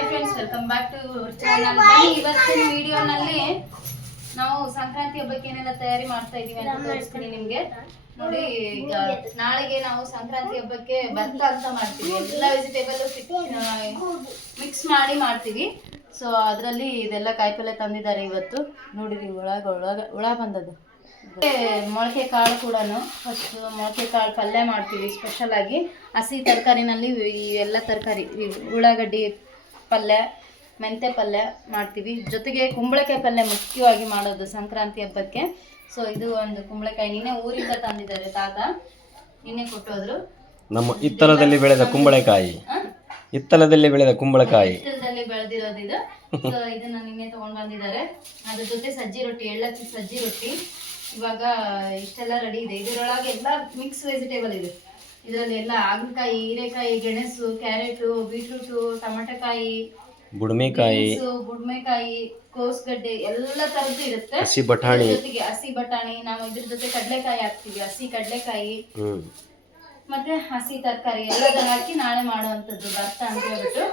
Hi friends, welcome back to channel. ಬನ್ನಿ, ಇವತ್ತಿನ ವಿಡಿಯೋನಲ್ಲಿ ನಾವು ಸಂಕ್ರಾಂತಿ ಹಬ್ಬಕ್ಕೆ ಏನೆಲ್ಲ ತಯಾರಿ ಮಾಡ್ತಾ ಇದೀವಿ ಅಂತ ತೋರಿಸ್ತೀನಿ ನಿಮ್ಗೆ. ನೋಡಿ, ಈಗ ನಾಳೆಗೆ ನಾವು ಸಂಕ್ರಾಂತಿ ಹಬ್ಬಕ್ಕೆ ಭತ್ತ ಅಂತ ಮಾಡ್ತೀವಿ. ಎಲ್ಲ ವೆಜಿಟೇಬಲ್ ಮಿಕ್ಸ್ ಮಾಡಿ ಮಾಡ್ತೀವಿ. ಸೊ ಅದರಲ್ಲಿ ಇದೆಲ್ಲ ಕಾಯಿಪಲ್ಯ ತಂದಿದ್ದಾರೆ ಇವತ್ತು. ನೋಡಿರಿ, ಹುಳ ಬಂದದ್ದು. ಮೊಳಕೆ ಕಾಳು ಕೂಡ ಫಸ್ಟ್ ಮೊಳಕೆ ಕಾಳು ಪಲ್ಯ ಮಾಡ್ತೀವಿ ಸ್ಪೆಷಲ್ ಆಗಿ. ಹಸಿ ತರಕಾರಿನಲ್ಲಿ ಈ ಎಲ್ಲ ತರಕಾರಿ, ಉಳ್ಳಾಗಡ್ಡಿ ಪಲ್ಯ, ಮೆಂತ್ಯ ಪಲ್ಯ ಮಾಡ್ತೀವಿ. ಜೊತೆಗೆ ಕುಂಬಳಕಾಯಿ ಪಲ್ಯ ಮುಖ್ಯವಾಗಿ ಮಾಡೋದು ಸಂಕ್ರಾಂತಿ ಹಬ್ಬಕ್ಕೆ. ಸೊ ಇದು ಒಂದು ಕುಂಬಳಕಾಯಿ ನಿನ್ನೆ ಊರಿಂದ ತಂದಿದ್ದಾರೆ ತಾತ, ನಿನ್ನೆ ಕೊಟ್ಟೋದ್ರು. ನಮ್ಮ ಹಿತ್ತಲದಲ್ಲಿ ಬೆಳೆದ ಕುಂಬಳಕಾಯಿ, ಹಿತ್ತಲದಲ್ಲಿ ಬೆಳೆದಿರೋದು ಇದು. ಸೊ ಇದನ್ನ ನಿನ್ನೆ ತಗೊಂಡ್ ಬಂದಿದ್ದಾರೆ. ಅದ್ರ ಜೊತೆ ಸಜ್ಜಿ ರೊಟ್ಟಿ, ಎಳ್ಳಕ್ಕಿ ಸಜ್ಜಿ ರೊಟ್ಟಿ. ಇವಾಗ ಇಷ್ಟೆಲ್ಲ ರೆಡಿ ಇದೆ. ಇದರೊಳಗೆ ಎಲ್ಲ ಮಿಕ್ಸ್ ವೆಜಿಟೇಬಲ್ ಇದೆ. ಇದರಲ್ಲಿ ಎಲ್ಲ ಹಾಗಲಕಾಯಿ, ಹೀರೆಕಾಯಿ, ಗೆಣಸು, ಕ್ಯಾರೆಟು, ಬೀಟ್ರೂಟು, ಟೊಮೆಟೊಕಾಯಿ, ಬುಡ್ಮೆಕಾಯಿ, ಕೋಸ್ಗಡ್ಡೆ ಎಲ್ಲ ತರದ್ದು ಇರುತ್ತೆ. ಹಸಿ ಬಟಾಣಿ, ಜೊತೆಗೆ ಹಸಿ ಬಟಾಣಿ, ನಾವು ಇದ್ರ ಜೊತೆ ಕಡಲೆಕಾಯಿ ಹಾಕ್ತಿವಿ, ಹಸಿ ಕಡಲೆಕಾಯಿ, ಮತ್ತೆ ಹಸಿ ತರಕಾರಿ ಎಲ್ಲದನ್ನ ಹಾಕಿ ನಾಳೆ ಮಾಡುವಂಥದ್ದು ಭತ್ತ ಅಂತ ಹೇಳ್ಬಿಟ್ಟು.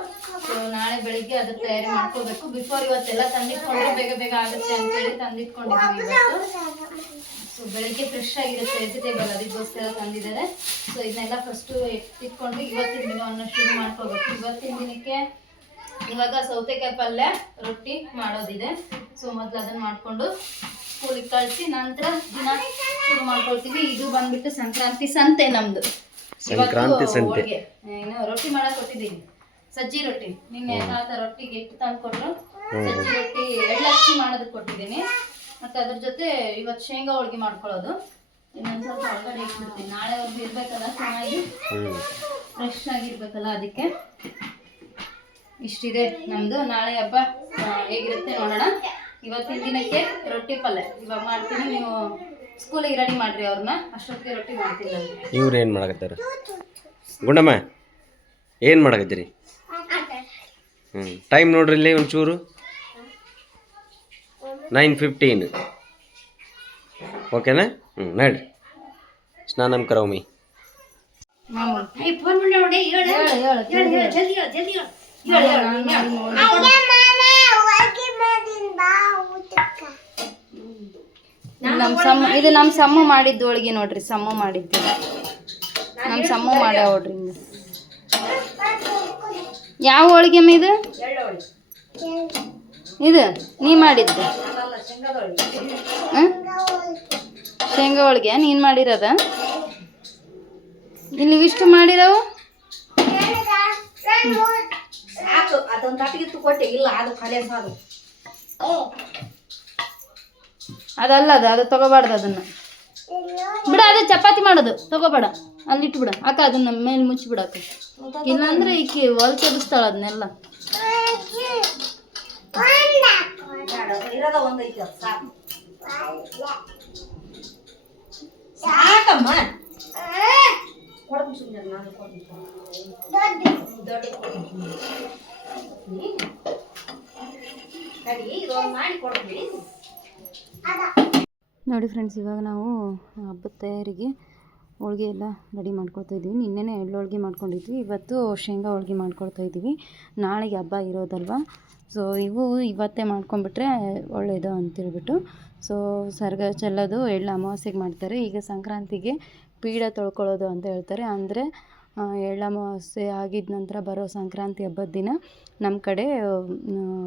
ಸೊ ನಾಳೆ ಬೆಳಿಗ್ಗೆ ಅದ್ರ ತಯಾರಿ ಮಾಡ್ಕೋಬೇಕು. ಬಿಫೋರ್ ಇವತ್ತೆಲ್ಲ ತಂದಿಟ್ಕೊಂಡ್ರೆ ಬೇಗ ಬೇಗ ಆಗುತ್ತೆ ಅಂತ ಹೇಳಿ ತಂದಿಟ್ಕೊಂಡಿದ್ದೀವಿ ಇವತ್ತು. ಸೊ ಬೆಳಿಗ್ಗೆ ಫ್ರೆಶ್ ಆಗಿರುತ್ತೆ ವೆಜಿಟೇಬಲ್, ಅದಕ್ಕೋಸ್ಕರ ತಂದಿದ್ದಾರೆ. ಸೊ ಇದನ್ನೆಲ್ಲ ಫಸ್ಟು ಇಟ್ಕೊಂಡು ಇವತ್ತಿನ ದಿನವನ್ನು ಶುರು ಮಾಡ್ಕೋಬೇಕು. ಇವತ್ತಿನ ದಿನಕ್ಕೆ ಇವಾಗ ಸೌತೆಕಾಯಿ ಪಲ್ಯ, ರೊಟ್ಟಿ ಮಾಡೋದಿದೆ. ಸೊ ಮೊದಲು ಅದನ್ನ ಮಾಡ್ಕೊಂಡು ಸ್ಕೂಲಿಗೆ ಕಳಿಸಿ ನಂತರ ದಿನ ಶುರು ಮಾಡ್ಕೊಳ್ತೀವಿ. ಇದು ಬಂದ್ಬಿಟ್ಟು ಸಂಕ್ರಾಂತಿ ಸಂತೆ ನಮ್ದು. ರೊಟ್ಟಿ ಮಾಡಕ್ ಕೊಟ್ಟಿದ್ದೀನಿ, ಸಜ್ಜಿ ರೊಟ್ಟಿ. ನಿನ್ನೆ ತಾತ ರೊಟ್ಟಿಗೆ ಇಟ್ಟು ತಂದು ಕೊಟ್ಟರು. ಸಜ್ಜಿ ರೊಟ್ಟಿ ಎಳ್ಳಕ್ಕಿ ಮಾಡೋದಕ್ಕೆ ಕೊಟ್ಟಿದ್ದೀನಿ. ಮತ್ತೆ ಅದ್ರ ಜೊತೆ ಇವತ್ತು ಶೇಂಗಾ ಹೋಳಿಗೆ ಮಾಡ್ಕೊಳ್ಳೋದು. ಇನ್ನೊಂದು ಸ್ವಲ್ಪ ಹೊರಗಡೆ ಇಟ್ಬಿಡ್ತೀನಿ, ನಾಳೆ ಅವ್ರಿಗೆ ಇರ್ಬೇಕಲ್ಲ, ಚೆನ್ನಾಗಿ ಫ್ರೆಶ್ ಆಗಿರ್ಬೇಕಲ್ಲ, ಅದಕ್ಕೆ. ಇಷ್ಟಿದೆ ನಮ್ದು. ನಾಳೆ ಹಬ್ಬ ಹೇಗಿರುತ್ತೆ ನೋಡೋಣ. ಇವತ್ತಿನ ದಿನಕ್ಕೆ ರೊಟ್ಟಿ ಪಲ್ಯ ಇವಾಗ ಮಾಡ್ತೀನಿ. ನೀವು ಸ್ಕೂಲಿಗೆ ರೆಡಿ ಮಾಡ್ರಿ ಅವ್ರನ್ನ, ಅಷ್ಟೊತ್ತಿಗೆ ರೊಟ್ಟಿ ಮಾಡ್ತೀನಿ ನಾನು. ಇವ್ರು ಏನು ಮಾಡಕತ್ತಾರ? ಗುಂಡಮ್ಮ ಏನು ಮಾಡಕತ್ತೀರಿ? ಟೈಮ್ ನೋಡ್ರಿ ಇಲ್ಲಿ ಒಂಚೂರು. 9:15. ಓಕೆನಾ? ನಡ್ರಿ, ಸ್ನಾನಂ ಕರೋಮಿ. ಇದು ನಮ್ಮ ಸಮ್ಮ ಮಾಡಿದ್ದು ಹೋಳಿಗೆ ನೋಡ್ರಿ. ಸಮ್ಮ ಮಾಡಿದ್ದು ನಮ್ಮ ಸಮ್ಮ ಮಾಡ್ಯಾವ ನೋಡ್ರಿ. ಯಾವ ಹೋಳಿಗೆ ಅಮ್ಮ ಇದು? ಇದು ನೀ ಮಾಡಿದ್ದು ಶೇಂಗಾ ಹೋಳಿಗೆ ನೀನು ಮಾಡಿರೋದ? ಇಲ್ಲಿ ಇಷ್ಟು ಮಾಡಿರವು. ಅದಲ್ಲ, ಅದು ತಗೋಬಾರ್ದು. ಅದನ್ನ ಬಿಡ, ಅದು ಚಪಾತಿ ಮಾಡೋದು ತಗೋಬೇಡ, ಅಲ್ಲಿಟ್ಟು ಬಿಡ ಅಕ್ಕ. ಅದನ್ನ ಮೇಲೆ ಮುಚ್ಚಿಬಿಡಕ್ಕ, ಇಲ್ಲಾಂದ್ರೆ ಈಕಿ ಹೊಲ್ ಕೆಡಿಸ್ತಾಳ ಅದನ್ನೆಲ್ಲ. ನೋಡಿ ಫ್ರೆಂಡ್ಸ್, ಇವಾಗ ನಾವು ಹಬ್ಬದ ತಯಾರಿಗೆ ಹೋಳಿಗೆ ಎಲ್ಲ ರೆಡಿ ಮಾಡ್ಕೊಳ್ತಾ ಇದ್ದೀವಿ. ನಿನ್ನೆನೇ ಎಳ್ಳು ಹೋಳಿಗೆ ಮಾಡ್ಕೊಂಡಿದ್ವಿ, ಇವತ್ತು ಶೇಂಗಾ ಹೋಳಿಗೆ ಮಾಡ್ಕೊಳ್ತಾ ಇದ್ದೀವಿ. ನಾಳೆಗೆ ಹಬ್ಬ ಇರೋದಲ್ವ, ಸೊ ಇವು ಇವತ್ತೇ ಮಾಡ್ಕೊಂಡ್ಬಿಟ್ರೆ ಒಳ್ಳೆಯದು ಅಂತೇಳ್ಬಿಟ್ಟು. ಸೊ ಸರ್ಗ ಚೆಲ್ಲೋದು ಎಳ್ಳು ಅಮಾವಾಸ್ಯೆಗೆ ಮಾಡ್ತಾರೆ. ಈಗ ಸಂಕ್ರಾಂತಿಗೆ ಪೀಡ ತೊಳ್ಕೊಳ್ಳೋದು ಅಂತ ಹೇಳ್ತಾರೆ. ಅಂದರೆ ಎಳ್ಳು ಅಮಾವಾಸ್ಯೆ ಆಗಿದ ನಂತರ ಬರೋ ಸಂಕ್ರಾಂತಿ ಹಬ್ಬದ ದಿನ ನಮ್ಮ ಕಡೆ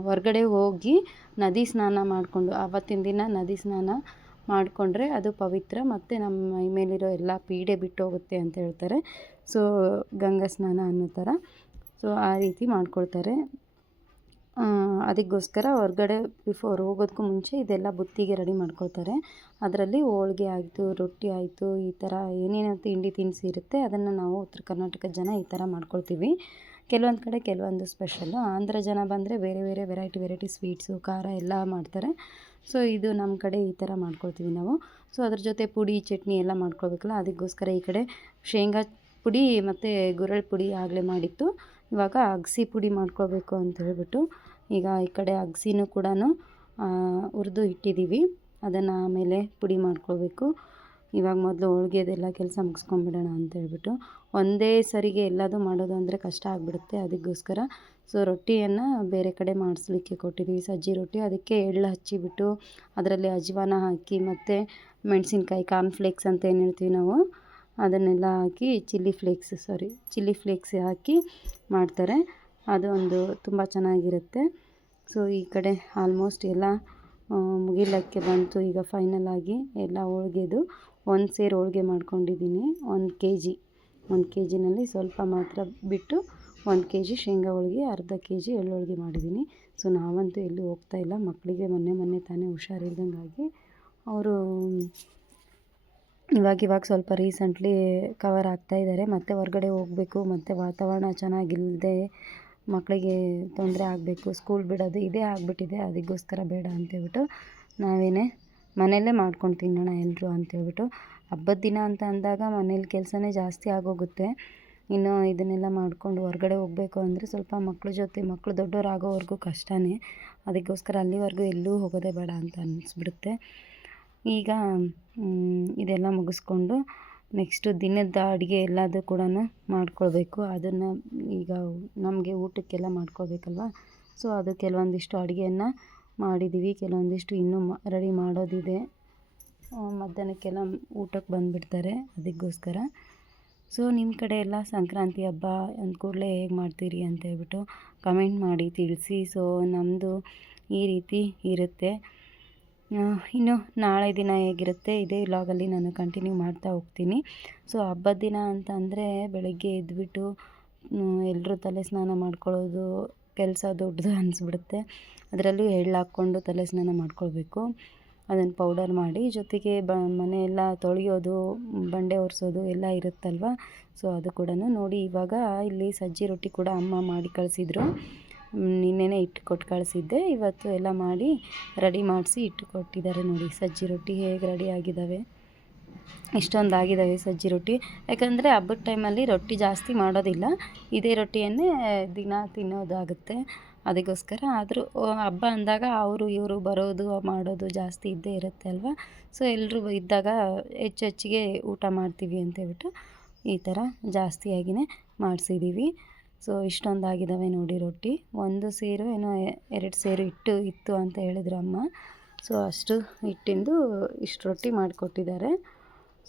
ಹೊರಗಡೆ ಹೋಗಿ ನದಿ ಸ್ನಾನ ಮಾಡಿಕೊಂಡು, ಆವತ್ತಿನ ದಿನ ನದಿ ಸ್ನಾನ ಮಾಡಿಕೊಂಡ್ರೆ ಅದು ಪವಿತ್ರ, ಮತ್ತು ನಮ್ಮ ಮೈ ಮೇಲಿರೋ ಎಲ್ಲ ಪೀಡೆ ಬಿಟ್ಟು ಹೋಗುತ್ತೆ ಅಂತ ಹೇಳ್ತಾರೆ. ಸೊ ಗಂಗಾ ಸ್ನಾನ ಅನ್ನೋ ಥರ. ಸೊ ಆ ರೀತಿ ಮಾಡ್ಕೊಳ್ತಾರೆ. ಅದಕ್ಕೋಸ್ಕರ ಹೊರಗಡೆ ಬಿಫೋರ್ ಹೋಗೋದಕ್ಕೂ ಮುಂಚೆ ಇದೆಲ್ಲ ಬುತ್ತಿಗೆ ರೆಡಿ ಮಾಡ್ಕೊಳ್ತಾರೆ. ಅದರಲ್ಲಿ ಹೋಳಿಗೆ ಆಯಿತು, ರೊಟ್ಟಿ ಆಯಿತು, ಈ ಥರ ಏನೇನು ತಿಂಡಿ ತಿನಿಸಿ ಇರುತ್ತೆ ಅದನ್ನು ನಾವು ಉತ್ತರ ಕರ್ನಾಟಕದ ಜನ ಈ ಥರ ಮಾಡ್ಕೊಳ್ತೀವಿ. ಕೆಲವೊಂದು ಕಡೆ ಕೆಲವೊಂದು ಸ್ಪೆಷಲ್ಲು. ಆಂಧ್ರ ಜನ ಬಂದರೆ ಬೇರೆ ಬೇರೆ ವೆರೈಟಿ ಸ್ವೀಟ್ಸು, ಖಾರ ಎಲ್ಲ ಮಾಡ್ತಾರೆ. ಸೊ ಇದು ನಮ್ಮ ಕಡೆ ಈ ಥರ ಮಾಡ್ಕೊಳ್ತೀವಿ ನಾವು. ಸೊ ಅದ್ರ ಜೊತೆ ಪುಡಿ ಚಟ್ನಿ ಎಲ್ಲ ಮಾಡ್ಕೊಳ್ಬೇಕಲ್ಲ, ಅದಕ್ಕೋಸ್ಕರ ಈ ಕಡೆ ಶೇಂಗಾ ಪುಡಿ ಮತ್ತು ಗುರೆಳ್ಳು ಪುಡಿ ಆಗಲೇ ಮಾಡಿತ್ತು. ಇವಾಗ ಅಗಸಿ ಪುಡಿ ಮಾಡ್ಕೊಳ್ಬೇಕು ಅಂತ ಹೇಳ್ಬಿಟ್ಟು ಈಗ ಈ ಕಡೆ ಅಗಸಿನೂ ಕೂಡ ಹುರಿದು ಇಟ್ಟಿದ್ದೀವಿ. ಅದನ್ನು ಆಮೇಲೆ ಪುಡಿ ಮಾಡ್ಕೊಳ್ಬೇಕು. ಇವಾಗ ಮೊದಲು ಹೋಳ್ಗೆದೆಲ್ಲ ಕೆಲಸ ಮುಗಿಸ್ಕೊಂಬಿಡೋಣ ಅಂತ ಹೇಳ್ಬಿಟ್ಟು ಒಂದೇ ಸರಿಗೆ ಎಲ್ಲದೂ ಮಾಡೋದು ಅಂದರೆ ಕಷ್ಟ ಆಗಿಬಿಡುತ್ತೆ. ಅದಕ್ಕೋಸ್ಕರ ಸೊ ರೊಟ್ಟಿಯನ್ನು ಬೇರೆ ಕಡೆ ಮಾಡಿಸ್ಲಿಕ್ಕೆ ಕೊಟ್ಟಿದ್ದೀವಿ, ಸಜ್ಜಿ ರೊಟ್ಟಿ. ಅದಕ್ಕೆ ಎಳ್ಳು ಹಚ್ಚಿಬಿಟ್ಟು ಅದರಲ್ಲಿ ಅಜ್ವಾನ ಹಾಕಿ ಮತ್ತು ಮೆಣಸಿನ್ಕಾಯಿ ಕಾರ್ನ್ಫ್ಲೇಕ್ಸ್ ಅಂತ ಏನು ಹೇಳ್ತೀವಿ ನಾವು, ಅದನ್ನೆಲ್ಲ ಹಾಕಿ ಚಿಲ್ಲಿ ಫ್ಲೇಕ್ಸ್ ಹಾಕಿ ಮಾಡ್ತಾರೆ. ಅದು ಒಂದು ತುಂಬ ಚೆನ್ನಾಗಿರುತ್ತೆ. ಸೊ ಈ ಕಡೆ ಆಲ್ಮೋಸ್ಟ್ ಎಲ್ಲ ಮುಗಿಲಕ್ಕೆ ಬಂತು. ಈಗ ಫೈನಲ್ ಆಗಿ ಎಲ್ಲ ಹೋಳ್ಗೆದು ಒಂದು ಸೇರು ಹೋಳ್ಗೆ ಮಾಡ್ಕೊಂಡಿದ್ದೀನಿ. 1 ಕೆ ಜಿನಲ್ಲಿ ಸ್ವಲ್ಪ ಮಾತ್ರ ಬಿಟ್ಟು 1 ಕೆ ಜಿ ಶೇಂಗಾ ಹೋಳ್ಗೆ, ಅರ್ಧ ಕೆ ಜಿ ಎಳ್ಳು ಹೋಳ್ಗೆ ಮಾಡಿದ್ದೀನಿ. ಸೊ ನಾವಂತೂ ಎಲ್ಲೂ ಹೋಗ್ತಾಯಿಲ್ಲ. ಮಕ್ಕಳಿಗೆ ಮೊನ್ನೆ ತಾನೇ ಹುಷಾರಿಲ್ದಂಗಾಗಿ ಅವರು ಇವಾಗ ಸ್ವಲ್ಪ ರೀಸೆಂಟ್ಲಿ ಕವರ್ ಆಗ್ತಾಯಿದ್ದಾರೆ. ಮತ್ತು ಹೊರಗಡೆ ಹೋಗಬೇಕು, ಮತ್ತು ವಾತಾವರಣ ಚೆನ್ನಾಗಿಲ್ಲದೆ ಮಕ್ಕಳಿಗೆ ತೊಂದರೆ ಆಗಬೇಕು, ಸ್ಕೂಲ್ ಬಿಡೋದು ಇದೇ ಆಗಿಬಿಟ್ಟಿದೆ. ಅದಕ್ಕೋಸ್ಕರ ಬೇಡ ಅಂತೇಳ್ಬಿಟ್ಟು ನಾವೇನೇ ಮನೆಯಲ್ಲೇ ಮಾಡ್ಕೊಂಡು ತಿನ್ನೋಣ ಎಲ್ಲರೂ ಅಂತೇಳ್ಬಿಟ್ಟು. ಹಬ್ಬದ ದಿನ ಅಂತ ಅಂದಾಗ ಮನೇಲಿ ಕೆಲಸನೇ ಜಾಸ್ತಿ ಆಗೋಗುತ್ತೆ. ಇನ್ನು ಇದನ್ನೆಲ್ಲ ಮಾಡಿಕೊಂಡು ಹೊರಗಡೆ ಹೋಗಬೇಕು ಅಂದರೆ ಸ್ವಲ್ಪ ಮಕ್ಕಳು ದೊಡ್ಡವರಾಗೋವರೆಗೂ ಕಷ್ಟನೇ. ಅದಕ್ಕೋಸ್ಕರ ಅಲ್ಲಿವರೆಗೂ ಎಲ್ಲೂ ಹೋಗೋದೇ ಬೇಡ ಅಂತ ಅನ್ನಿಸ್ಬಿಡುತ್ತೆ. ಈಗ ಇದೆಲ್ಲ ಮುಗಿಸ್ಕೊಂಡು ನೆಕ್ಸ್ಟು ದಿನದ ಅಡುಗೆ ಎಲ್ಲದೂ ಕೂಡ ಮಾಡ್ಕೊಳ್ಬೇಕು. ಅದನ್ನು ಈಗ ನಮಗೆ ಊಟಕ್ಕೆಲ್ಲ ಮಾಡ್ಕೊಳ್ಬೇಕಲ್ವ. ಸೊ ಅದು ಕೆಲವೊಂದಿಷ್ಟು ಅಡುಗೆಯನ್ನು ಮಾಡಿದ್ದೀವಿ, ಕೆಲವೊಂದಿಷ್ಟು ಇನ್ನೂ ರೆಡಿ ಮಾಡೋದಿದೆ. ಮಧ್ಯಾಹ್ನಕ್ಕೆಲ್ಲ ಊಟಕ್ಕೆ ಬಂದುಬಿಡ್ತಾರೆ, ಅದಕ್ಕೋಸ್ಕರ. ಸೊ ನಿಮ್ಮ ಕಡೆ ಎಲ್ಲ ಸಂಕ್ರಾಂತಿ ಹಬ್ಬ ಅಂದ ಕೂಡಲೇ ಹೇಗೆ ಮಾಡ್ತೀರಿ ಅಂತ ಹೇಳ್ಬಿಟ್ಟು ಕಮೆಂಟ್ ಮಾಡಿ ತಿಳಿಸಿ. ಸೊ ನಮ್ಮದು ಈ ರೀತಿ ಇರುತ್ತೆ. ಇನ್ನು ನಾಳೆ ದಿನ ಹೇಗಿರುತ್ತೆ ಇದೇ ವ್ಲಾಗಲ್ಲಿ ನಾನು ಕಂಟಿನ್ಯೂ ಮಾಡ್ತಾ ಹೋಗ್ತೀನಿ. ಸೊ ಹಬ್ಬದ ದಿನ ಅಂತ ಅಂದರೆ ಬೆಳಗ್ಗೆ ಎದ್ದುಬಿಟ್ಟು ಎಲ್ಲರೂ ತಲೆ ಸ್ನಾನ ಮಾಡ್ಕೊಳ್ಳೋದು ಕೆಲಸ ದೊಡ್ಡದು ಅನಿಸ್ಬಿಡುತ್ತೆ. ಅದರಲ್ಲೂ ಎಳ್ಳು ಹಾಕ್ಕೊಂಡು ತಲೆ ಸ್ನಾನ ಮಾಡ್ಕೊಳ್ಬೇಕು. ಅದನ್ನು ಪೌಡರ್ ಮಾಡಿ ಜೊತೆಗೆ ಮನೆಯೆಲ್ಲ ತೊಳೆಯೋದು, ಬಂಡೆ ಒರೆಸೋದು ಎಲ್ಲ ಇರುತ್ತಲ್ವ. ಸೊ ಅದು ಕೂಡ ನೋಡಿ. ಇವಾಗ ಇಲ್ಲಿ ಸಜ್ಜಿ ರೊಟ್ಟಿ ಕೂಡ ಅಮ್ಮ ಮಾಡಿ ಕಳಿಸಿದ್ರು. ನಿನ್ನೆನೇ ಇಟ್ಟು ಕೊಟ್ಟು ಕಳಿಸಿದ್ದೆ. ಇವತ್ತು ಎಲ್ಲ ಮಾಡಿ ರೆಡಿ ಮಾಡಿಸಿ ಇಟ್ಟು ಕೊಟ್ಟಿದ್ದಾರೆ ನೋಡಿ. ಸಜ್ಜಿ ರೊಟ್ಟಿ ಹೇಗೆ ರೆಡಿ ಆಗಿದ್ದಾವೆ, ಇಷ್ಟೊಂದು ಆಗಿದ್ದಾವೆ ಸಜ್ಜಿ ರೊಟ್ಟಿ. ಯಾಕಂದರೆ ಹಬ್ಬದ ಟೈಮಲ್ಲಿ ರೊಟ್ಟಿ ಜಾಸ್ತಿ ಮಾಡೋದಿಲ್ಲ, ಇದೇ ರೊಟ್ಟಿಯನ್ನೇ ದಿನ ತಿನ್ನೋದಾಗುತ್ತೆ. ಅದಕ್ಕೋಸ್ಕರ ಆದರೂ ಹಬ್ಬ ಅಂದಾಗ ಅವರು ಇವರು ಬರೋದು ಮಾಡೋದು ಜಾಸ್ತಿ ಇದ್ದೇ ಇರುತ್ತೆ ಅಲ್ವ. ಸೊ ಎಲ್ಲರೂ ಇದ್ದಾಗ ಹೆಚ್ಚಿಗೆ ಊಟ ಮಾಡ್ತೀವಿ ಅಂತೇಳ್ಬಿಟ್ಟು ಈ ಥರ ಜಾಸ್ತಿಯಾಗಿಯೇ ಮಾಡಿಸಿದ್ದೀವಿ. ಸೊ ಇಷ್ಟೊಂದು ಆಗಿದ್ದಾವೆ ನೋಡಿ ರೊಟ್ಟಿ. 1 ಸೇರು ಏನೋ 2 ಸೇರು ಇತ್ತು ಅಂತ ಹೇಳಿದ್ರು ಅಮ್ಮ. ಸೊ ಅಷ್ಟು ಹಿಟ್ಟಿಂದು ಇಷ್ಟು ರೊಟ್ಟಿ ಮಾಡಿಕೊಟ್ಟಿದ್ದಾರೆ.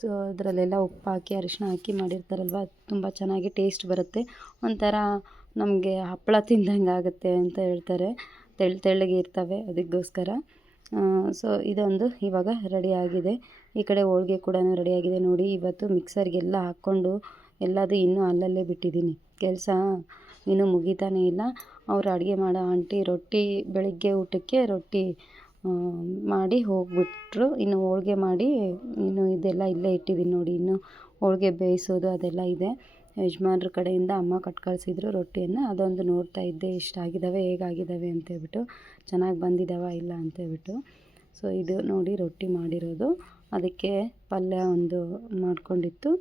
ಸೊ ಅದರಲ್ಲೆಲ್ಲ ಉಪ್ಪು ಹಾಕಿ ಅರಿಶಿನ ಹಾಕಿ ಮಾಡಿರ್ತಾರಲ್ವ, ತುಂಬ ಚೆನ್ನಾಗಿ ಟೇಸ್ಟ್ ಬರುತ್ತೆ. ಒಂಥರ ನಮಗೆ ಹಪ್ಪಳ ತಿಂದಂಗೆ ಆಗುತ್ತೆ ಅಂತ ಹೇಳ್ತಾರೆ, ತೆಳ್ಳಗೆ ಇರ್ತವೆ, ಅದಕ್ಕೋಸ್ಕರ. ಸೊ ಇದೊಂದು ಇವಾಗ ರೆಡಿಯಾಗಿದೆ. ಈ ಕಡೆ ಹೋಳ್ಗೆ ಕೂಡ ರೆಡಿಯಾಗಿದೆ ನೋಡಿ. ಇವತ್ತು ಮಿಕ್ಸರ್ಗೆಲ್ಲ ಹಾಕ್ಕೊಂಡು ಎಲ್ಲದು ಇನ್ನೂ ಅಲ್ಲಲ್ಲೇ ಬಿಟ್ಟಿದ್ದೀನಿ. ಕೆಲಸ ಇನ್ನೂ ಮುಗಿತಾನೇ ಇಲ್ಲ. ಅವರು ಅಡುಗೆ ಮಾಡೋ ಆಂಟಿ ರೊಟ್ಟಿ ಬೆಳಗ್ಗೆ ಊಟಕ್ಕೆ ರೊಟ್ಟಿ ಮಾಡಿ ಹೋಗಿಬಿಟ್ರು. ಇನ್ನು ಹೋಳ್ಗೆ ಮಾಡಿ ಇನ್ನು ಇದೆಲ್ಲ ಇಲ್ಲೇ ಇಟ್ಟಿದ್ದೀನಿ ನೋಡಿ. ಇನ್ನು ಹೋಳ್ಗೆ ಬೇಯಿಸೋದು ಅದೆಲ್ಲ ಇದೆ. ಯಜಮಾನ್ರ ಕಡೆಯಿಂದ ಅಮ್ಮ ಕಟ್ ಕಳಿಸಿದ್ರು ರೊಟ್ಟಿಯನ್ನು. ಅದೊಂದು ನೋಡ್ತಾ ಇದ್ದೆ, ಎಷ್ಟಾಗಿದ್ದಾವೆ ಹೇಗಾಗಿದ್ದಾವೆ ಅಂತೇಳ್ಬಿಟ್ಟು, ಚೆನ್ನಾಗಿ ಬಂದಿದ್ದಾವ ಇಲ್ಲ ಅಂತೇಳ್ಬಿಟ್ಟು. ಸೊ ಇದು ನೋಡಿ ರೊಟ್ಟಿ ಮಾಡಿರೋದು. ಅದಕ್ಕೆ ಪಲ್ಯ ಒಂದು ಮಾಡ್ಕೊಂಡಿತ್ತು.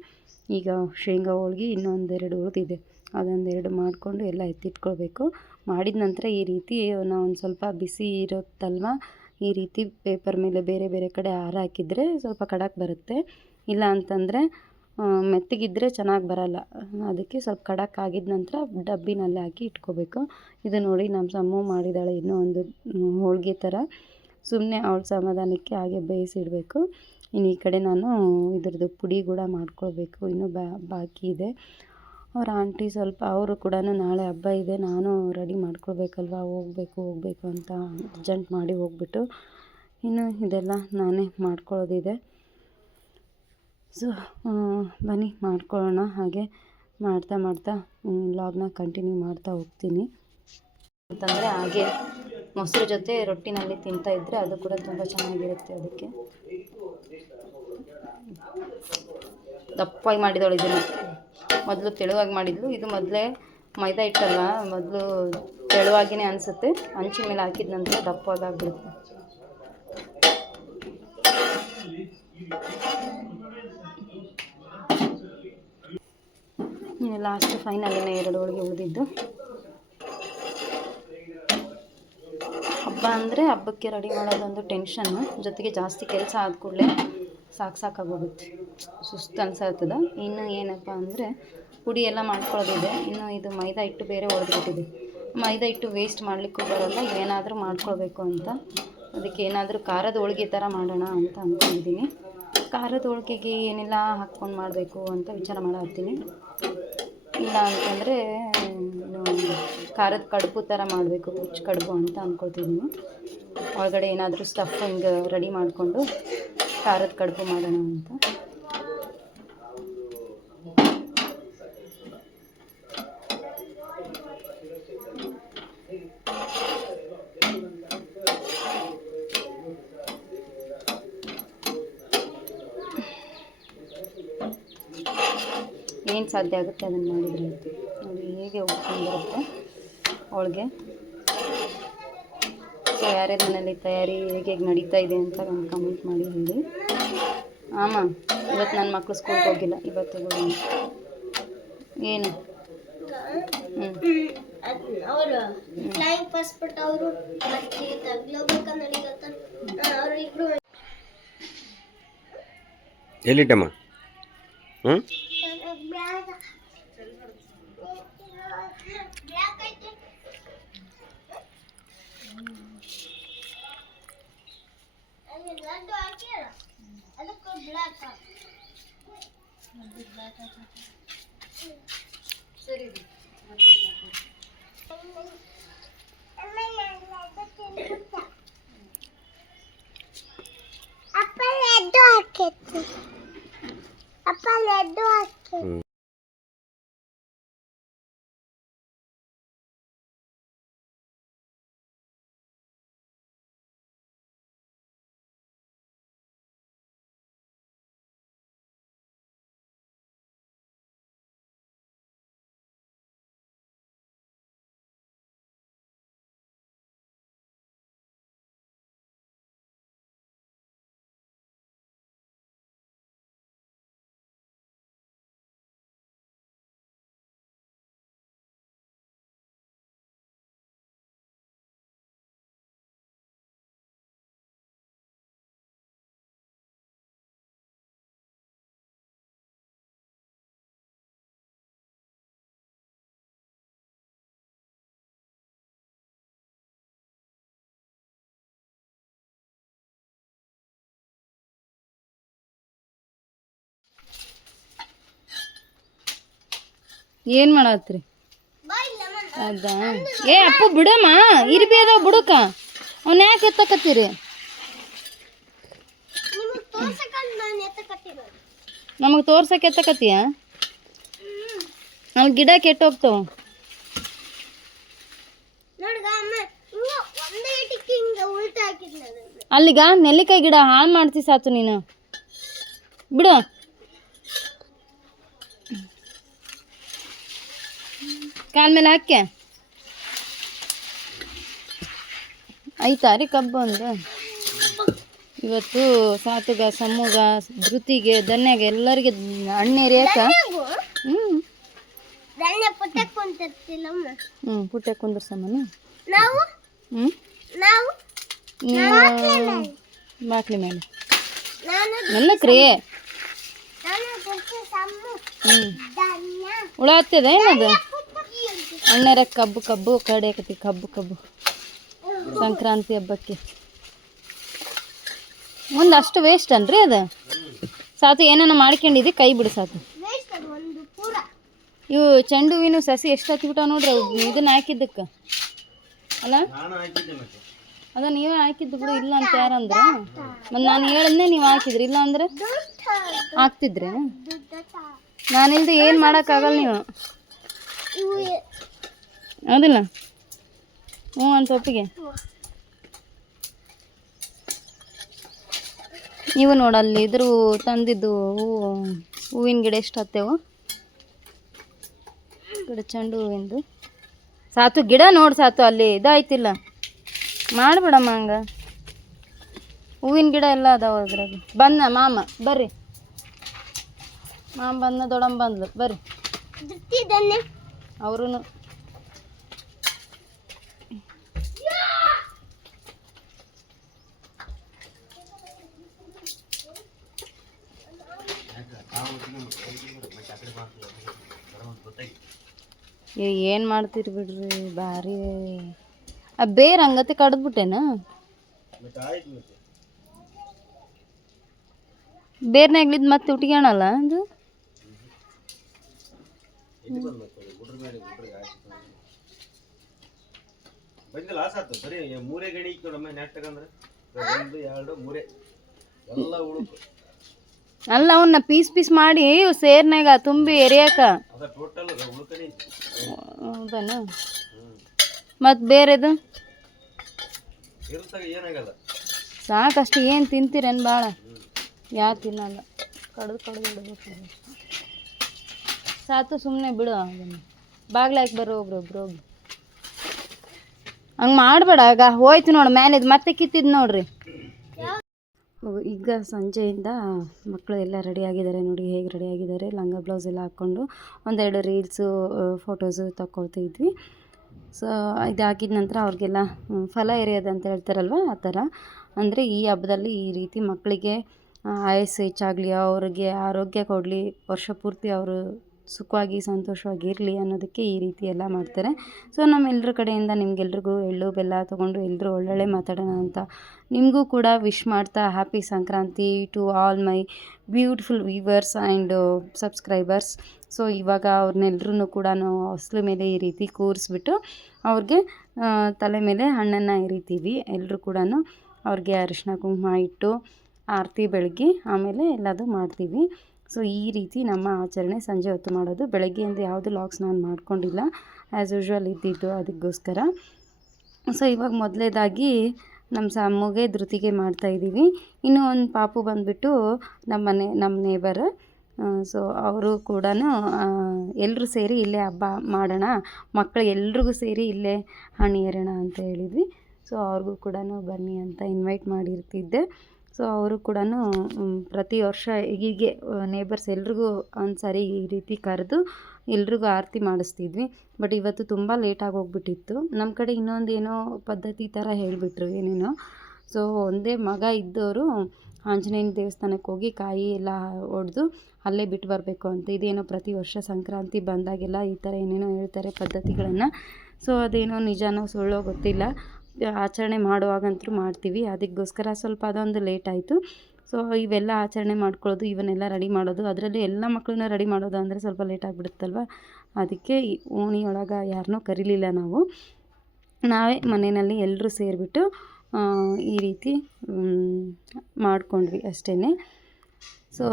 ಈಗ ಶೇಂಗಾ ಹೋಳ್ಗೆ ಇನ್ನೊಂದೆರಡು ಉಳಿದಿದೆ, ಅದೊಂದೆರಡು ಮಾಡಿಕೊಂಡು ಎಲ್ಲ ಎತ್ತಿಟ್ಕೊಳ್ಬೇಕು. ಮಾಡಿದ ನಂತರ ಈ ರೀತಿ ನಾವು ಒಂದು ಸ್ವಲ್ಪ ಬಿಸಿ ಇರುತ್ತಲ್ವ, ಈ ರೀತಿ ಪೇಪರ್ ಮೇಲೆ ಬೇರೆ ಬೇರೆ ಕಡೆ ಹಾಕಿದರೆ ಸ್ವಲ್ಪ ಖಡಕ್ ಬರುತ್ತೆ. ಇಲ್ಲ ಅಂತಂದರೆ ಮೆತ್ತಗಿದ್ದರೆ ಚೆನ್ನಾಗಿ ಬರಲ್ಲ. ಅದಕ್ಕೆ ಸ್ವಲ್ಪ ಖಡಕ್ ಆಗಿದ ನಂತರ ಡಬ್ಬಿನಲ್ಲಿ ಹಾಕಿ ಇಟ್ಕೋಬೇಕು. ಇದು ನೋಡಿ ನಮ್ಮ ಸಮ್ಮು ಮಾಡಿದ್ದಾಳೆ ಇನ್ನೂ ಒಂದು ಹೋಳಿಗೆ ಥರ. ಸುಮ್ಮನೆ ಅವಳ ಸಮಾಧಾನಕ್ಕೆ ಹಾಗೆ ಬೇಯಿಸಿಡಬೇಕು. ಇನ್ನು ಈ ಕಡೆ ನಾನು ಇದ್ರದ್ದು ಪುಡಿ ಕೂಡ ಮಾಡ್ಕೊಳ್ಬೇಕು, ಇನ್ನೂ ಬಾಕಿ ಇದೆ. ಅವ್ರ ಆಂಟಿ ಸ್ವಲ್ಪ ಅವರು ಕೂಡ ನಾಳೆ ಹಬ್ಬ ಇದೆ, ನಾನು ರೆಡಿ ಮಾಡ್ಕೊಳ್ಬೇಕಲ್ವ, ಹೋಗಬೇಕು ಅಂತ ಅರ್ಜೆಂಟ್ ಮಾಡಿ ಹೋಗ್ಬಿಟ್ಟು ಇನ್ನು ಇದೆಲ್ಲ ನಾನೇ ಮಾಡ್ಕೊಳ್ಳೋದಿದೆ. ಸೊ ಬನ್ನಿ ಮಾಡ್ಕೊಳ್ಳೋಣ. ಹಾಗೆ ಮಾಡ್ತಾ ವ್ಲಾಗ್ನ ಕಂಟಿನ್ಯೂ ಮಾಡ್ತಾ ಹೋಗ್ತೀನಿ. ಅಂತಂದರೆ ಹಾಗೆ ಮೊಸರು ಜೊತೆ ರೊಟ್ಟಿನಲ್ಲಿ ತಿಂತಾಯಿದ್ರೆ ಅದು ಕೂಡ ತುಂಬ ಚೆನ್ನಾಗಿರುತ್ತೆ. ಅದಕ್ಕೆ ದಪ್ಪಾಗಿ ಮಾಡಿದವಳು ಇದನ್ನು. ಮೊದಲು ತೆಳುವಾಗಿ ಮಾಡಿದ್ಲು, ಇದು ಮೊದಲೇ ಮೈದಾ ಹಿಟ್ಟಲ್ಲ, ಮೊದಲು ತೆಳುವಾಗಿಯೇ ಅನಿಸುತ್ತೆ. ಹಂಚಿನ ಮೇಲೆ ಹಾಕಿದ ನಂತರ ದಪ್ಪಗಾಗ್ಬಿಡುತ್ತೆ. ಲಾಸ್ಟ್ ಫೈನಲಿನ 2 ಹೋಳಿಗೆ ಉಳಿದಿದ್ದು. ಹಬ್ಬ ಅಂದರೆ ಹಬ್ಬಕ್ಕೆ ರೆಡಿ ಮಾಡೋದೊಂದು ಟೆನ್ಷನ್ನು, ಜೊತೆಗೆ ಜಾಸ್ತಿ ಕೆಲಸ ಆದ ಕೂಡಲೇ ಸಾಕಾಗೋಗುತ್ತೆ, ಸುಸ್ತು ಅನ್ಸತ್ತದ. ಇನ್ನು ಏನಪ್ಪ ಅಂದರೆ ಪುಡಿ ಎಲ್ಲ ಮಾಡ್ಕೊಳ್ಳೋದಿದೆ. ಇನ್ನು ಇದು ಮೈದಾ ಹಿಟ್ಟು ಬೇರೆ ಹೊಡೆದ್ಬಿಟ್ಟಿದೆ, ಮೈದಾ ಹಿಟ್ಟು ವೇಸ್ಟ್ ಮಾಡಲಿಕ್ಕೂ ಬರೋಲ್ಲ, ಏನಾದರೂ ಮಾಡ್ಕೊಳ್ಬೇಕು ಅಂತ. ಅದಕ್ಕೆ ಏನಾದರೂ ಖಾರದ ಹೋಳಿಗೆ ಥರ ಮಾಡೋಣ ಅಂತ ಅಂದ್ಕೊಂಡಿದ್ದೀನಿ. ಖಾರದ ಹೋಳಿಗೆಗೆ ಏನೆಲ್ಲ ಹಾಕ್ಕೊಂಡು ಮಾಡಬೇಕು ಅಂತ ವಿಚಾರ ಮಾಡತ್ತೀನಿ. ಇಲ್ಲ ಅಂತಂದರೆ ಖಾರದ ಕಡುಬು ಥರ ಮಾಡಬೇಕು, ಹುಚ್ಚು ಕಡುಬು ಅಂತ ಅಂದ್ಕೊಳ್ತಿದ್ದೀನಿ. ಒಳಗಡೆ ಏನಾದರೂ ಸ್ಟಫಿಂಗ್ ರೆಡಿ ಮಾಡಿಕೊಂಡು ಖಾರದ ಕಡುಬು ಮಾಡೋಣ ಅಂತ. ಏನು ಸಾಧ್ಯ ಆಗುತ್ತೆ ಅದನ್ನು ಮಾಡಿದರೆ ಆಯಿತು. ನೋಡಿ ಹೇಗೆ ಉಟ್ಕೊಂಡು ಬರುತ್ತೆ ಹೋಳಿಗೆ. ಸೊ ಯಾರ್ಯಾರ ಮನೇಲಿ ತಯಾರಿ ಹೇಗೆ ನಡೀತಾ ಇದೆ ಅಂತ ಒಂದು ಕಮೆಂಟ್ ಮಾಡಿ ಹೇಳಿ. ಆಮಾಂ, ಇವತ್ತು ನನ್ನ ಮಕ್ಕಳು ಸ್ಕೂಲ್ಗೆ ಹೋಗಿಲ್ಲ ಇವತ್ತು. ಏನು ಎಲ್ಲಿಟ್ಟಮ್ಮ? ಹ್ಞೂ ಏನು ಮಾಡತ್ರಿ? ಅದಾ ಏ ಅಪ್ಪು ಬಿಡಮ್ಮ, ಇರ್ಬಿ ಅದಾವ ಬಿಡುಕ. ಅವ್ನ ಯಾಕೆ ಎತ್ತಕತ್ತೀರಿ? ನಮಗೆ ತೋರ್ಸಕ್ಕೆ ಎತ್ತಕತ್ತೀಯ? ಅಲ್ಲಿ ಗಿಡ ಕೆಟ್ಟೋಗ್ತಾವ. ಅಲ್ಲಿಗ ನೆಲ್ಲಿಕಾಯಿ ಗಿಡ ಹಾಳು ಮಾಡ್ತಿ ಸಾತು ನೀನು. ಬಿಡು. ಕಾಲ ಮೇಲೆ ಹಾಕ್ಯ ಐತಾ ರೀ ಕಬ್ಬು ಒಂದು. ಇವತ್ತು ಸಾತುಗ, ಸಮೂಗ, ಧೃತಿಗೆ, ಧನ್ಯಾಗೆ ಎಲ್ಲರಿಗೆ ಹಣ್ಣೇರಿ ಯಾಕ? ಪುಟ್ಟ ಕುಂದ್ರಸಮ್ಮನ. ಬಾಕ್ಲಿ ಮೇಲೆ ನನ್ನಕ್ರಿ ಹುಳ ಹತ್ತದ ಏನದು? ಅಣ್ಣರ ಕಬ್ಬು ಕಬ್ಬು ಕಡಿಯಾಕತಿ. ಕಬ್ಬು ಸಂಕ್ರಾಂತಿ ಹಬ್ಬಕ್ಕೆ ಒಂದು ಅಷ್ಟು ವೇಸ್ಟ್ ಅನ್ರಿ ಅದು. ಸಾತು ಏನಾನ ಮಾಡ್ಕೊಂಡಿದ್ದಿ ಕೈ ಬಿಡು ಸಾತು. ಇವು ಚೆಂಡು ಹೂವಿನ ಸಸಿ ಎಷ್ಟು ಹತ್ತಿಬಿಟ್ಟಾವ ನೋಡ್ರಿ. ಇದನ್ನ ಹಾಕಿದ್ದಕ್ಕೆ ಅಲ್ಲ, ಅದ ನೀವೇ ಹಾಕಿದ್ದು ಬಿಡು. ಇಲ್ಲ ಅಂತ ಯಾರಂದ್ರೆ ಮತ್ತು ನಾನು ಹೇಳಿದ್ನೆ ನೀವು ಹಾಕಿದ್ರಿ. ಇಲ್ಲ ಅಂದ್ರೆ ಹಾಕ್ತಿದ್ರಿ. ನಾನಿಲ್ದೆ ಏನು ಮಾಡೋಕ್ಕಾಗಲ್ಲ ನೀವು. ಹೌದಿಲ್ಲ? ಹ್ಞೂ ಅಂತ ಒಪ್ಪಿಗೆ. ನೀವು ನೋಡಲ್ಲಿ ಇದ್ರ ತಂದಿದ್ದು ಹೂವಿನ ಗಿಡ ಎಷ್ಟು ಹತ್ತೇವು. ಗಿಡ ಚೆಂಡು ಹೂವಿಂದು ಸಾತು ಗಿಡ ನೋಡಿ ಸಾತು. ಅಲ್ಲಿ ಇದಾಯ್ತಿಲ್ಲ, ಮಾಡಿಬಿಡಮ್ಮ ಹಂಗೆ. ಹೂವಿನ ಗಿಡ ಎಲ್ಲ ಅದಾವ ಅದ್ರಾಗ. ಬಂದ ಮಾಮ, ಬರ್ರಿ ಮಾಮ ಬಂದ, ದೊಡ್ಡಮ್ಮ ಬಂದ್ಲು, ಬರ್ರಿ. ಅವರು ಏನು ಮಾಡ್ತೀರಿ ಬಿಡ್ರಿ ಭಾರಿ ಬೇರೆ ಹಂಗತೆ ಕಡ್ದ್ಬಿಟ್ಟೇನ ಬೇರ್ನಾಗ್ಲಿದ್ದು ಮತ್ತೆ ಉಟ್ಗ್ಯಾಣಲ್ಲ ಅದು ಬಂದಿಲ್ಲ ಆಸಾತು ಬರೀ ಮೂರೇ ಗಣಿ ಇತ್ತು ನಮ್ಮ ನೆಟ್ಟಗಂದ್ರೆ 1 2 3 ಎಲ್ಲ ಉಳುಕು ಅಲ್ಲ ಅವನ್ನ ಪೀಸ್ ಮಾಡಿ ಸೇರ್ನಾಗ ತುಂಬಿ ಎರಿಯಾಕ ಅದ ಟೋಟಲ್ ಉಳುಕಣಿ ಹೌದನ ಮತ್ತು ಬೇರೆದು ಇರ್ತಾಗ ಏನಾಗಲ್ಲ ಸಾಕಷ್ಟು ಏನು ತಿಂತೀರೇನು ಭಾಳ ಯಾರು ತಿನ್ನಲ್ಲ ಕಡ್ದು ಇಡಬೇಕು ಸಾತು ಸುಮ್ಮನೆ ಬಿಡು ಅದನ್ನು ಬಾಗ್ಲಾಕಿ ಬರೋ ಒಬ್ರು ಹೋಗಿ ಹಂಗೆ ಮಾಡಬೇಡ ಆಗ ಹೋಯ್ತು ನೋಡಿ ಮ್ಯಾನೇಜ್ ಮತ್ತೆ ಕಿತ್ತಿದ್ದು ನೋಡ್ರಿ ಈಗ ಸಂಜೆಯಿಂದ ಮಕ್ಕಳು ಎಲ್ಲ ರೆಡಿ ಆಗಿದ್ದಾರೆ ನೋಡಿ ಹೇಗೆ ರೆಡಿ ಆಗಿದ್ದಾರೆ ಲಂಗ ಬ್ಲೌಸ್ ಎಲ್ಲ ಹಾಕ್ಕೊಂಡು ಒಂದೆರಡು ರೀಲ್ಸು ಫೋಟೋಸು ತಗೊಳ್ತಾ ಇದ್ವಿ ಸೊ ಇದಾಗಿದ ನಂತರ ಅವ್ರಿಗೆಲ್ಲ ಫಲ ಎರೆಯೋದು ಅಂತ ಹೇಳ್ತಾರಲ್ವ ಆ ಥರ ಅಂದರೆ ಈ ಹಬ್ಬದಲ್ಲಿ ಈ ರೀತಿ ಮಕ್ಕಳಿಗೆ ಆಯಸ್ಸು ಹೆಚ್ಚಾಗಲಿ ಅವ್ರಿಗೆ ಆರೋಗ್ಯ ಕೊಡಲಿ ವರ್ಷ ಪೂರ್ತಿ ಅವರು ಸುಖವಾಗಿ ಸಂತೋಷವಾಗಿ ಇರಲಿ ಅನ್ನೋದಕ್ಕೆ ಈ ರೀತಿ ಎಲ್ಲ ಮಾಡ್ತಾರೆ ಸೊ ನಮ್ಮೆಲ್ಲರ ಕಡೆಯಿಂದ ನಿಮಗೆಲ್ರಿಗೂ ಎಳ್ಳು ಬೆಲ್ಲ ತೊಗೊಂಡು ಎಲ್ಲರೂ ಒಳ್ಳೊಳ್ಳೆ ಮಾತಾಡೋಣ ಅಂತ ನಿಮಗೂ ಕೂಡ ವಿಶ್ ಮಾಡ್ತಾ happy Sankranti to all my beautiful viewers and subscribers so ಇವಾಗ ಅವ್ರನ್ನೆಲ್ಲರೂ ಕೂಡ ನಾವು ಹೊಸ್ಲು ಮೇಲೆ ಈ ರೀತಿ ಕೂರಿಸ್ಬಿಟ್ಟು ಅವ್ರಿಗೆ ತಲೆ ಮೇಲೆ ಹಣ್ಣನ್ನು ಎರಿತೀವಿ ಎಲ್ಲರೂ ಕೂಡ ಅವ್ರಿಗೆ ಅರಿಶಿನ ಕುಂಕುಮ ಇಟ್ಟು ಆರತಿ ಬೆಳಗ್ಗೆ ಆಮೇಲೆ ಎಲ್ಲದು ಮಾಡ್ತೀವಿ ಸೊ ಈ ರೀತಿ ನಮ್ಮ ಆಚರಣೆ ಸಂಜೆ ಹೊತ್ತು ಮಾಡೋದು ಬೆಳಗ್ಗೆಯಿಂದ ಯಾವುದು ಲಾಗ್ಸ್ ನಾನು ಮಾಡ್ಕೊಂಡಿಲ್ಲ ಆ್ಯಸ್ ಯೂಶ್ವಲ್ ಇದ್ದಿದ್ದು ಅದಕ್ಕೋಸ್ಕರ ಸೊ ಇವಾಗ ಮೊದಲೇದಾಗಿ ನಮ್ಮ ಸಮ್ಮಗೆ ಧೃತಿಗೆ ಮಾಡ್ತಾಯಿದ್ದೀವಿ ಇನ್ನೂ ಒಂದು ಪಾಪು ಬಂದುಬಿಟ್ಟು ನಮ್ಮ ನೇಬರ್ ಸೊ ಅವರು ಕೂಡ ಎಲ್ಲರೂ ಸೇರಿ ಇಲ್ಲೇ ಹಬ್ಬ ಮಾಡೋಣ ಮಕ್ಕಳು ಎಲ್ರಿಗೂ ಸೇರಿ ಇಲ್ಲೇ ಹಣ್ಣು ಏರೋಣ ಅಂತ ಹೇಳಿದ್ವಿ ಸೊ ಅವ್ರಿಗೂ ಕೂಡ ಬನ್ನಿ ಅಂತ ಇನ್ವೈಟ್ ಮಾಡಿರ್ತಿದ್ದೆ ಸೊ ಅವರು ಕೂಡ ಪ್ರತಿ ವರ್ಷ ಹೀಗೆ ನೇಬರ್ಸ್ ಎಲ್ರಿಗೂ ಒಂದು ಸಾರಿ ಈ ರೀತಿ ಕರೆದು ಎಲ್ರಿಗೂ ಆರತಿ ಮಾಡಿಸ್ತಿದ್ವಿ ಬಟ್ ಇವತ್ತು ತುಂಬ ಲೇಟಾಗಿ ಹೋಗ್ಬಿಟ್ಟಿತ್ತು ನಮ್ಮ ಕಡೆ ಇನ್ನೊಂದು ಏನೋ ಪದ್ಧತಿ ಥರ ಹೇಳಿಬಿಟ್ರು ಏನೇನೋ ಸೊ ಒಂದೇ ಮಗ ಇದ್ದವರು ಆಂಜನೇಯನ ದೇವಸ್ಥಾನಕ್ಕೆ ಹೋಗಿ ಕಾಯಿ ಎಲ್ಲ ಒಡೆದು ಅಲ್ಲೇ ಬಿಟ್ಟು ಬರಬೇಕು ಅಂತ ಇದೇನೋ ಪ್ರತಿ ವರ್ಷ ಸಂಕ್ರಾಂತಿ ಬಂದಾಗೆಲ್ಲ ಈ ಥರ ಏನೇನೋ ಹೇಳ್ತಾರೆ ಪದ್ಧತಿಗಳನ್ನು ಸೊ ಅದೇನೋ ನಿಜನೋ ಸುಳ್ಳೋ ಗೊತ್ತಿಲ್ಲ ಆಚರಣೆ ಮಾಡುವಾಗಂತೂ ಮಾಡ್ತೀವಿ ಅದಕ್ಕೋಸ್ಕರ ಸ್ವಲ್ಪ ಅದೊಂದು ಲೇಟ್ ಆಯಿತು ಸೊ ಇವೆಲ್ಲ ಆಚರಣೆ ಮಾಡ್ಕೊಳ್ಳೋದು ಇವನ್ನೆಲ್ಲ ರೆಡಿ ಮಾಡೋದು ಅದರಲ್ಲಿ ಎಲ್ಲ ಮಕ್ಕಳನ್ನ ರೆಡಿ ಮಾಡೋದು ಅಂದರೆ ಸ್ವಲ್ಪ ಲೇಟ್ ಆಗಿಬಿಡುತ್ತಲ್ವ ಅದಕ್ಕೆ ಓಣಿಯೊಳಗೆ ಯಾರನ್ನೂ ಕರೀಲಿಲ್ಲ ನಾವೇ ಮನೆಯಲ್ಲಿ ಎಲ್ಲರೂ ಸೇರಿಬಿಟ್ಟು ಈ ರೀತಿ ಮಾಡ್ಕೊಂಡ್ವಿ ಅಷ್ಟೇ ಸೊ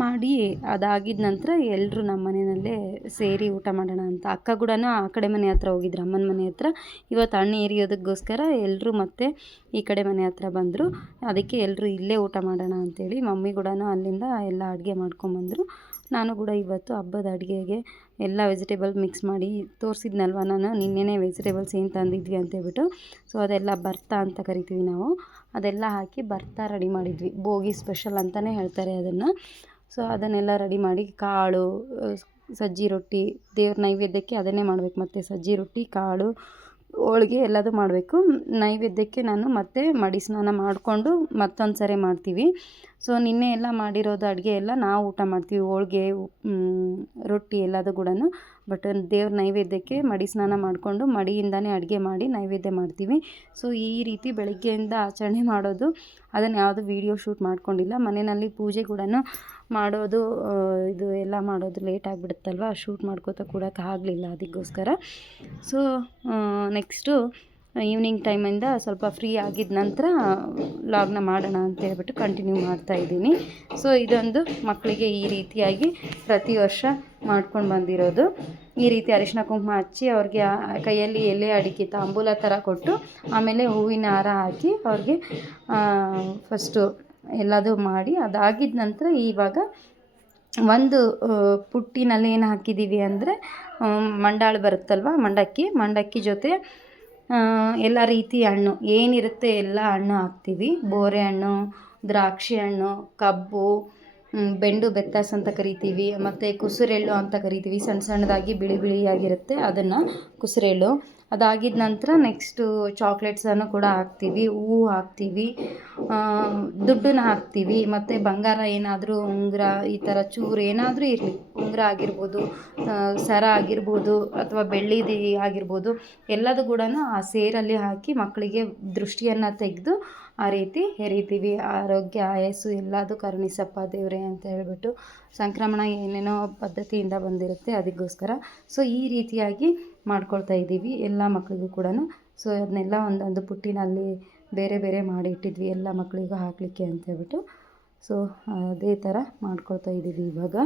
ಮಾಡಿ ಅದಾಗಿದ ನಂತರ ಎಲ್ಲರೂ ನಮ್ಮ ಮನೆಯಲ್ಲೇ ಸೇರಿ ಊಟ ಮಾಡೋಣ ಅಂತ ಅಕ್ಕ ಕೂಡ ಆ ಕಡೆ ಮನೆ ಹತ್ರ ಹೋಗಿದ್ರು ಅಮ್ಮನ ಮನೆ ಹತ್ರ ಇವತ್ತು ಹಣ್ಣು ಏರಿಯೋದಕ್ಕೋಸ್ಕರ ಎಲ್ಲರೂ ಮತ್ತೆ ಈ ಕಡೆ ಮನೆ ಹತ್ರ ಬಂದರು ಅದಕ್ಕೆ ಎಲ್ಲರೂ ಇಲ್ಲೇ ಊಟ ಮಾಡೋಣ ಅಂಥೇಳಿ ಮಮ್ಮಿ ಕೂಡ ಅಲ್ಲಿಂದ ಎಲ್ಲ ಅಡುಗೆ ಮಾಡ್ಕೊಂಬಂದರು ನಾನು ಕೂಡ ಇವತ್ತು ಹಬ್ಬದ ಅಡುಗೆಗೆ ಎಲ್ಲ ವೆಜಿಟೇಬಲ್ ಮಿಕ್ಸ್ ಮಾಡಿ ತೋರಿಸಿದ್ನಲ್ವ ನಾನು ನಿನ್ನೆನೇ ವೆಜಿಟೇಬಲ್ಸ್ ಏನು ತಂದಿದ್ವಿ ಅಂತೇಳ್ಬಿಟ್ಟು ಸೊ ಅದೆಲ್ಲ ಭರ್ತಾ ಅಂತ ಕರಿತೀವಿ ನಾವು ಅದೆಲ್ಲ ಹಾಕಿ ಭರ್ತಾ ರೆಡಿ ಮಾಡಿದ್ವಿ ಭೋಗಿ ಸ್ಪೆಷಲ್ ಅಂತಲೇ ಹೇಳ್ತಾರೆ ಅದನ್ನು ಸೊ ಅದನ್ನೆಲ್ಲ ರೆಡಿ ಮಾಡಿ ಕಾಳು ಸಜ್ಜಿ ರೊಟ್ಟಿ ದೇವ್ರ ನೈವೇದ್ಯಕ್ಕೆ ಅದನ್ನೇ ಮಾಡಬೇಕು ಮತ್ತು ಸಜ್ಜಿ ರೊಟ್ಟಿ ಕಾಳು ಹೋಳ್ಗೆ ಎಲ್ಲದೂ ಮಾಡಬೇಕು ನೈವೇದ್ಯಕ್ಕೆ ನಾನು ಮತ್ತೆ ಮಡಿ ಸ್ನಾನ ಮಾಡಿಕೊಂಡು ಮತ್ತೊಂದು ಸರಿ ಮಾಡ್ತೀವಿ ಸೊ ನಿನ್ನೆ ಎಲ್ಲ ಮಾಡಿರೋದು ಅಡುಗೆ ಎಲ್ಲ ನಾವು ಊಟ ಮಾಡ್ತೀವಿ ಹೋಳ್ಗೆ ರೊಟ್ಟಿ ಎಲ್ಲದೂ ಕೂಡ ಬಟ್ ದೇವ್ರ ನೈವೇದ್ಯಕ್ಕೆ ಮಡಿ ಸ್ನಾನ ಮಾಡಿಕೊಂಡು ಮಡಿಯಿಂದನೇ ಅಡುಗೆ ಮಾಡಿ ನೈವೇದ್ಯ ಮಾಡ್ತೀವಿ ಸೊ ಈ ರೀತಿ ಬೆಳಗ್ಗೆಯಿಂದ ಆಚರಣೆ ಮಾಡೋದು ಅದನ್ನು ಯಾವುದು ವೀಡಿಯೋ ಶೂಟ್ ಮಾಡ್ಕೊಂಡಿಲ್ಲ ಮನೆಯಲ್ಲಿ ಪೂಜೆ ಕೂಡ ಮಾಡೋದು ಇದು ಎಲ್ಲ ಮಾಡೋದು ಲೇಟ್ ಆಗಿಬಿಡುತ್ತಲ್ವ ಶೂಟ್ ಮಾಡ್ಕೋತಾ ಕೂಡೋಕೆ ಆಗಲಿಲ್ಲ ಅದಕ್ಕೋಸ್ಕರ ಸೊ ನೆಕ್ಸ್ಟು ಈವ್ನಿಂಗ್ ಟೈಮಿಂದ ಸ್ವಲ್ಪ ಫ್ರೀ ಆಗಿದ ನಂತರ ಲಾಗ್ನ ಮಾಡೋಣ ಅಂತ ಹೇಳ್ಬಿಟ್ಟು ಕಂಟಿನ್ಯೂ ಮಾಡ್ತಾಯಿದ್ದೀನಿ ಸೊ ಇದೊಂದು ಮಕ್ಕಳಿಗೆ ಈ ರೀತಿಯಾಗಿ ಪ್ರತಿ ವರ್ಷ ಮಾಡ್ಕೊಂಡು ಬಂದಿರೋದು ಈ ರೀತಿ ಅರಿಶಿನ ಕುಂಕುಮ ಹಚ್ಚಿ ಅವ್ರಿಗೆ ಕೈಯಲ್ಲಿ ಎಲೆ ಅಡಿಕೆ ತಾಂಬೂಲ ಥರ ಕೊಟ್ಟು ಆಮೇಲೆ ಹೂವಿನ ಹಾರ ಹಾಕಿ ಅವ್ರಿಗೆ ಫಸ್ಟು ಎಲ್ಲದೂ ಮಾಡಿ ಅದಾಗಿದ ನಂತರ ಇವಾಗ ಒಂದು ಪುಟ್ಟಿನಲ್ಲಿ ಏನು ಹಾಕಿದ್ದೀವಿ ಅಂದರೆ ಮಂಡಾಳು ಬರುತ್ತಲ್ವ ಮಂಡಕ್ಕಿ ಜೊತೆ ಎಲ್ಲ ರೀತಿ ಹಣ್ಣು ಏನಿರುತ್ತೆ ಎಲ್ಲ ಹಣ್ಣು ಹಾಕ್ತೀವಿ ಬೋರೆ ಹಣ್ಣು ದ್ರಾಕ್ಷಿ ಹಣ್ಣು ಕಬ್ಬು ಬೆಂಡು ಬೆತ್ತಾಸ್ ಅಂತ ಕರಿತೀವಿ ಮತ್ತು ಕುಸುರೆಳ್ಳು ಅಂತ ಕರಿತೀವಿ ಸಣ್ಣದಾಗಿ ಬಿಳಿಯಾಗಿರುತ್ತೆ ಅದನ್ನು ಕುಸುರೆಳ್ಳು ಅದಾಗಿದ ನಂತರ ನೆಕ್ಸ್ಟು ಚಾಕ್ಲೇಟ್ಸನ್ನು ಕೂಡ ಹಾಕ್ತೀವಿ, ಹೂವು ಹಾಕ್ತೀವಿ, ದುಡ್ಡನ್ನ ಹಾಕ್ತೀವಿ, ಮತ್ತು ಬಂಗಾರ ಏನಾದರೂ ಉಂಗುರ ಈ ಥರ ಚೂರು ಏನಾದರೂ ಇರಲಿ, ಉಂಗುರ ಆಗಿರ್ಬೋದು, ಸರ ಆಗಿರ್ಬೋದು, ಅಥವಾ ಬೆಳ್ಳಿದು ಆಗಿರ್ಬೋದು, ಎಲ್ಲದೂ ಕೂಡ ಆ ಸೇರಲ್ಲಿ ಹಾಕಿ ಮಕ್ಕಳಿಗೆ ದೃಷ್ಟಿಯನ್ನು ತೆಗೆದು ಆ ರೀತಿ ಎರಿತೀವಿ. ಆರೋಗ್ಯ ಆಯಸ್ಸು ಎಲ್ಲದೂ ಕರುಣಿಸಪ್ಪ ದೇವರೇ ಅಂತ ಹೇಳ್ಬಿಟ್ಟು, ಸಂಕ್ರಮಣ ಏನೇನೋ ಪದ್ಧತಿಯಿಂದ ಬಂದಿರುತ್ತೆ ಅದಕ್ಕೋಸ್ಕರ. ಸೊ ಈ ರೀತಿಯಾಗಿ ಮಾಡ್ಕೊಳ್ತಾ ಇದ್ದೀವಿ ಎಲ್ಲ ಮಕ್ಕಳಿಗೂ ಕೂಡ. ಸೊ ಅದನ್ನೆಲ್ಲ ಒಂದೊಂದು ಪುಟ್ಟಿನಲ್ಲಿ ಬೇರೆ ಬೇರೆ ಮಾಡಿ ಇಟ್ಟಿದ್ವಿ ಎಲ್ಲ ಮಕ್ಕಳಿಗೂ ಹಾಕಲಿಕ್ಕೆ ಅಂತ ಹೇಳ್ಬಿಟ್ಟು. ಸೊ ಅದೇ ಥರ ಮಾಡ್ಕೊಳ್ತಾ ಇದ್ದೀವಿ ಇವಾಗ.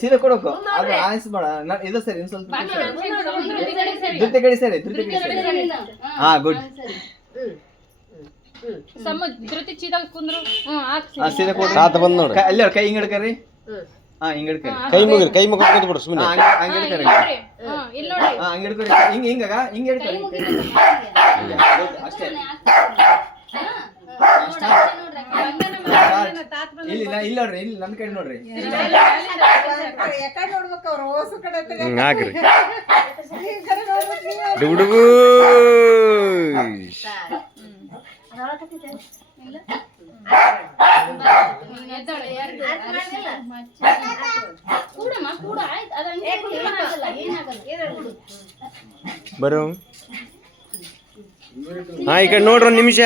ಸೀರೆ ಕೊಡೋಕು ಆಯಿಸ್ಬೇಡ ಇದು ಸರಿ ಇನ್ನು ಸ್ವಲ್ಪ ಧೃತಿ ಕಡೆ ಸರಿ ಹಾ ಗುಡ್ ಸೀರೆ ಕೊಡ್ರಿ ತಾತ ಬಂದ್ ನೋಡ್ರಿ ಅಲ್ಲಿ ಕೈ ಹಿಂಗಡ್ಕರಿ ಹಾ ಹಿಂಗಡ್ಕರಿ ಕೈ ಮುಖ ಕೂತ್ ಬಿಡ್ರಿ ಸುಮ್ಮನೆ ಹಂಗಡ್ಕರಿ ಹಾ ಹಿಂಗಡ್ಕರಿ ಹಿಂಗ ಹಿಂಗ ಹಿಂಗ ಹಿಡ್ಕರಿ ಅಷ್ಟೇ ಇಲ್ಲಿ ಇಲ್ಲ ನೋಡ್ರಿ ಇಲ್ಲಿ ನನ್ನ ಕಡೆ ನೋಡ್ರಿ ಹಾಕ್ರಿ ಡುಬುಡುಬು ಬರೋ ಹಾ ಈ ಕಡೆ ನೋಡ್ರಿ ಒಂದು ನಿಮಿಷ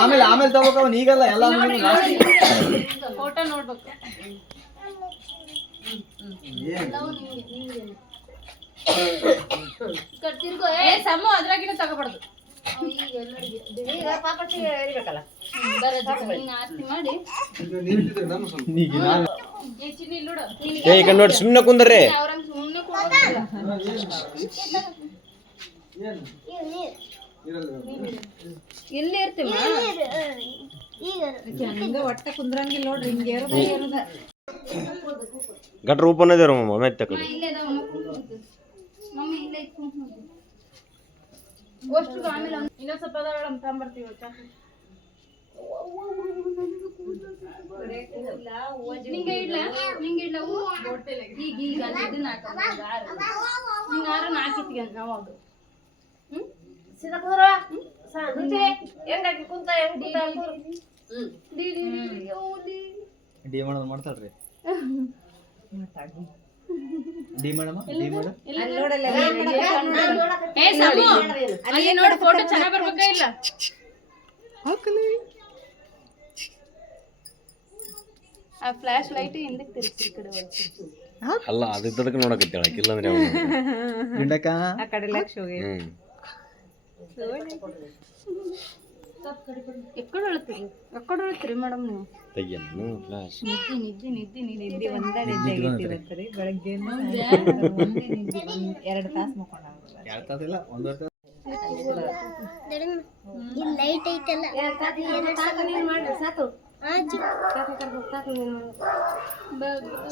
ಆಮೇಲೆ ಆಮೇಲೆ ತಗೋಕ ಈಗಲ್ಲ ಎಲ್ಲ ಫೋಟೋ ನೋಡ್ಬೇಕು. ಅದ್ರಾಗಿನ ತಗೋಬಾರ್ದು ಈ ಕಡೆ ನೋಡಿ ಸುಮ್ಮನೆ ಕುಂದ್ರಿ ಎಲ್ಲಿ ಇರ್ತೀವಿ ಒಟ್ಟ ಕುಂದ್ರಂಗಿಲ್ಲ ನೋಡ್ರಿ. ಹಿಂಗೆ ಗಟ್ರ ಓಪನ್ ಇದಾರ ಮಮ್ಮ ತಕೊಳ್ಳಿ ಇನ್ನೊಂದ್ ಸ್ವಲ್ಪ ತಗೊಂಬರ್ತೀವಿ. ನಿಂಗೆ ಇಡ್ಲ ನಿಂಗೆ ಇಡ್ಲ ಈಗ ಈಗ ಇದನ್ನ ಹಾಕಿತ್ಗೆ ನಾವು ಅದು ಡಿ ಮಾಡೋದು ಮಾಡ್ತಾಳ್ರಿ ಡಿ ಮಾಡಮ್ಮ ಡಿ ಮಾಡ ಅಲ್ಲಿ ನೋಡಿ ಫೋಟೋ ಚೆನ್ನಾಗಿ ಬರ್ಬೇಕಾ ಇಲ್ಲ ಆ ಫ್ಲಾಶ್ ಲೈಟ್ ಹಿಂದಕ್ಕೆ ತಿರುಗಿಸಿ ಕಡೆ ಅಲ್ಲ ಅದಕ್ಕೆ ನೋಡಕತ್ತಾಳ ಇಲ್ಲಾಂದ್ರೆ ಗಿಂಡಕ್ಕ ಆ ಕಡೆ ಲಕ್ಷ ಹೋಗಿ ಎಕ್ಕಡೆ ಹೇಳ್ತೀರಿ ಮೇಡಮ್ ನೀವು? ತೆಗಿಯನು ಫ್ಲಾಶ್ ನಿದ್ದೆ ನಿದ್ದೆ ಒಂದೇ ನಿದ್ದೆ ಆಗೈತಿ ಇವತ್ತು ರೀ. ಬೆಳಗ್ಗೆ ಒಂದೇ ನಿದ್ದೆ 2 ತಾಸು ಮಕ್ಕೊಂಡ 2 ತಾಸು ಇಲ್ಲ 1 ತಾಸು ಲೈಟ್ ಐತಲ್ಲ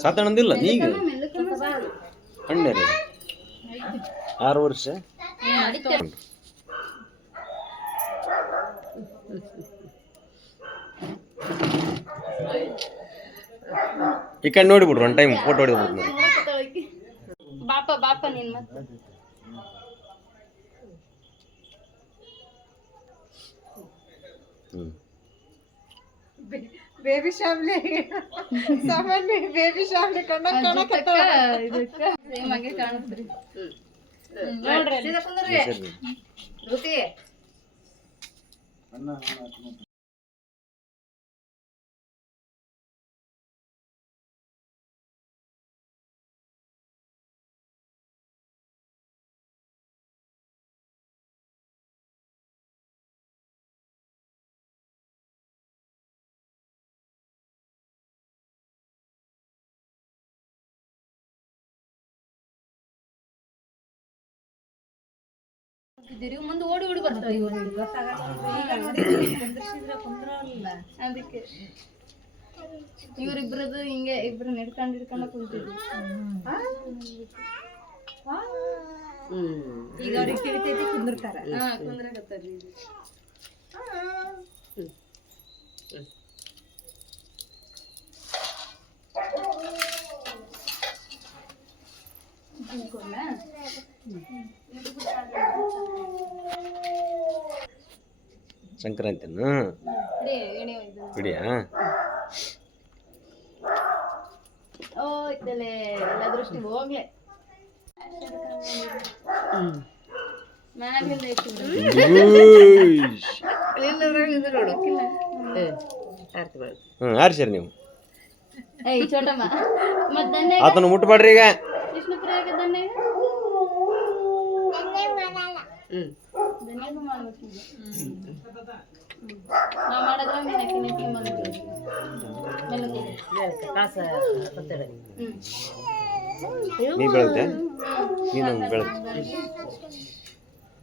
ಸಾತಣಂದಿಲ್ಲ ಈಗ ಅಣ್ಣರೇ 6 ವರ್ಷ ಈ ಕಡೆ ನೋಡಿಬಿಡ್ರಿ ಒನ್ ಟೈಮ್ ಫೋಟೋ ಹೊಡಿದ್ಬಿಡ್ರಿ ಬಾಪ ನೀನ್ ಮತ್ತೆ ಬೇಬಿ ಶಾಮ್ಲಿ ಸಾಮಾನ್ಯ ಬೇಬಿ ಶಾಮ್ಲಿ ಇದಕ್ಕ ಸೇಮ್ ಆಗಿ ಕಾಣುತ್ರಿ ನೋಡ್ರಿ ಮುಂದೆ ಓಡಿ ಬರ್ತಾವ ಅದಕ್ಕೆ ಇವ್ರಿಬ್ರದ್ದು ಹಿಂಗೆ ಇಬ್ರು ಹಿಡ್ಕೊಂಡು ಕುಂತಿದ್ವಿ. ಈಗ ಅವ್ರಿಗೆ ತಿಳಿತೈತಿ ಕುಂದಿರ್ತಾರ. ಕುಂದ್ರಾಕತ್ತಾರ್ರಿ ಈಗ. ಸಂಕ್ರಾಂತಿನ ಬಿಡಿಯಾ ಹೋಯ್ತಲೆ ಎಲ್ಲ ದೃಷ್ಟಿ ಹೋಗ್ಲೆ ಮ್ಯಾಲಿಂದ ಆರ್ಸ್ಯಾರ ನೀವು ಏಯ್ ಚೋಟಮ್ಮ ಮತ್ ದನ್ನೆ ಆತನ ಮುಟ್ಬೇಡ್ರಿ ಈಗ ವಿಷ್ಣುಪ್ರಿಯಾಗ ದನ್ನೆಗ ದನ್ನೆಗೂ ಮಾಡ್ಬೇಕು ನಾವ್ ಮಾಡಿದ್ರೆ ನೀನ್ ಅಕ್ಕಿ ನೆಕ್ಕಿ ಮಾಡ್ಬೇಕು ನೀ ಬೆಳಗ್ತೆ ನೀನು ಬೆಳಗ್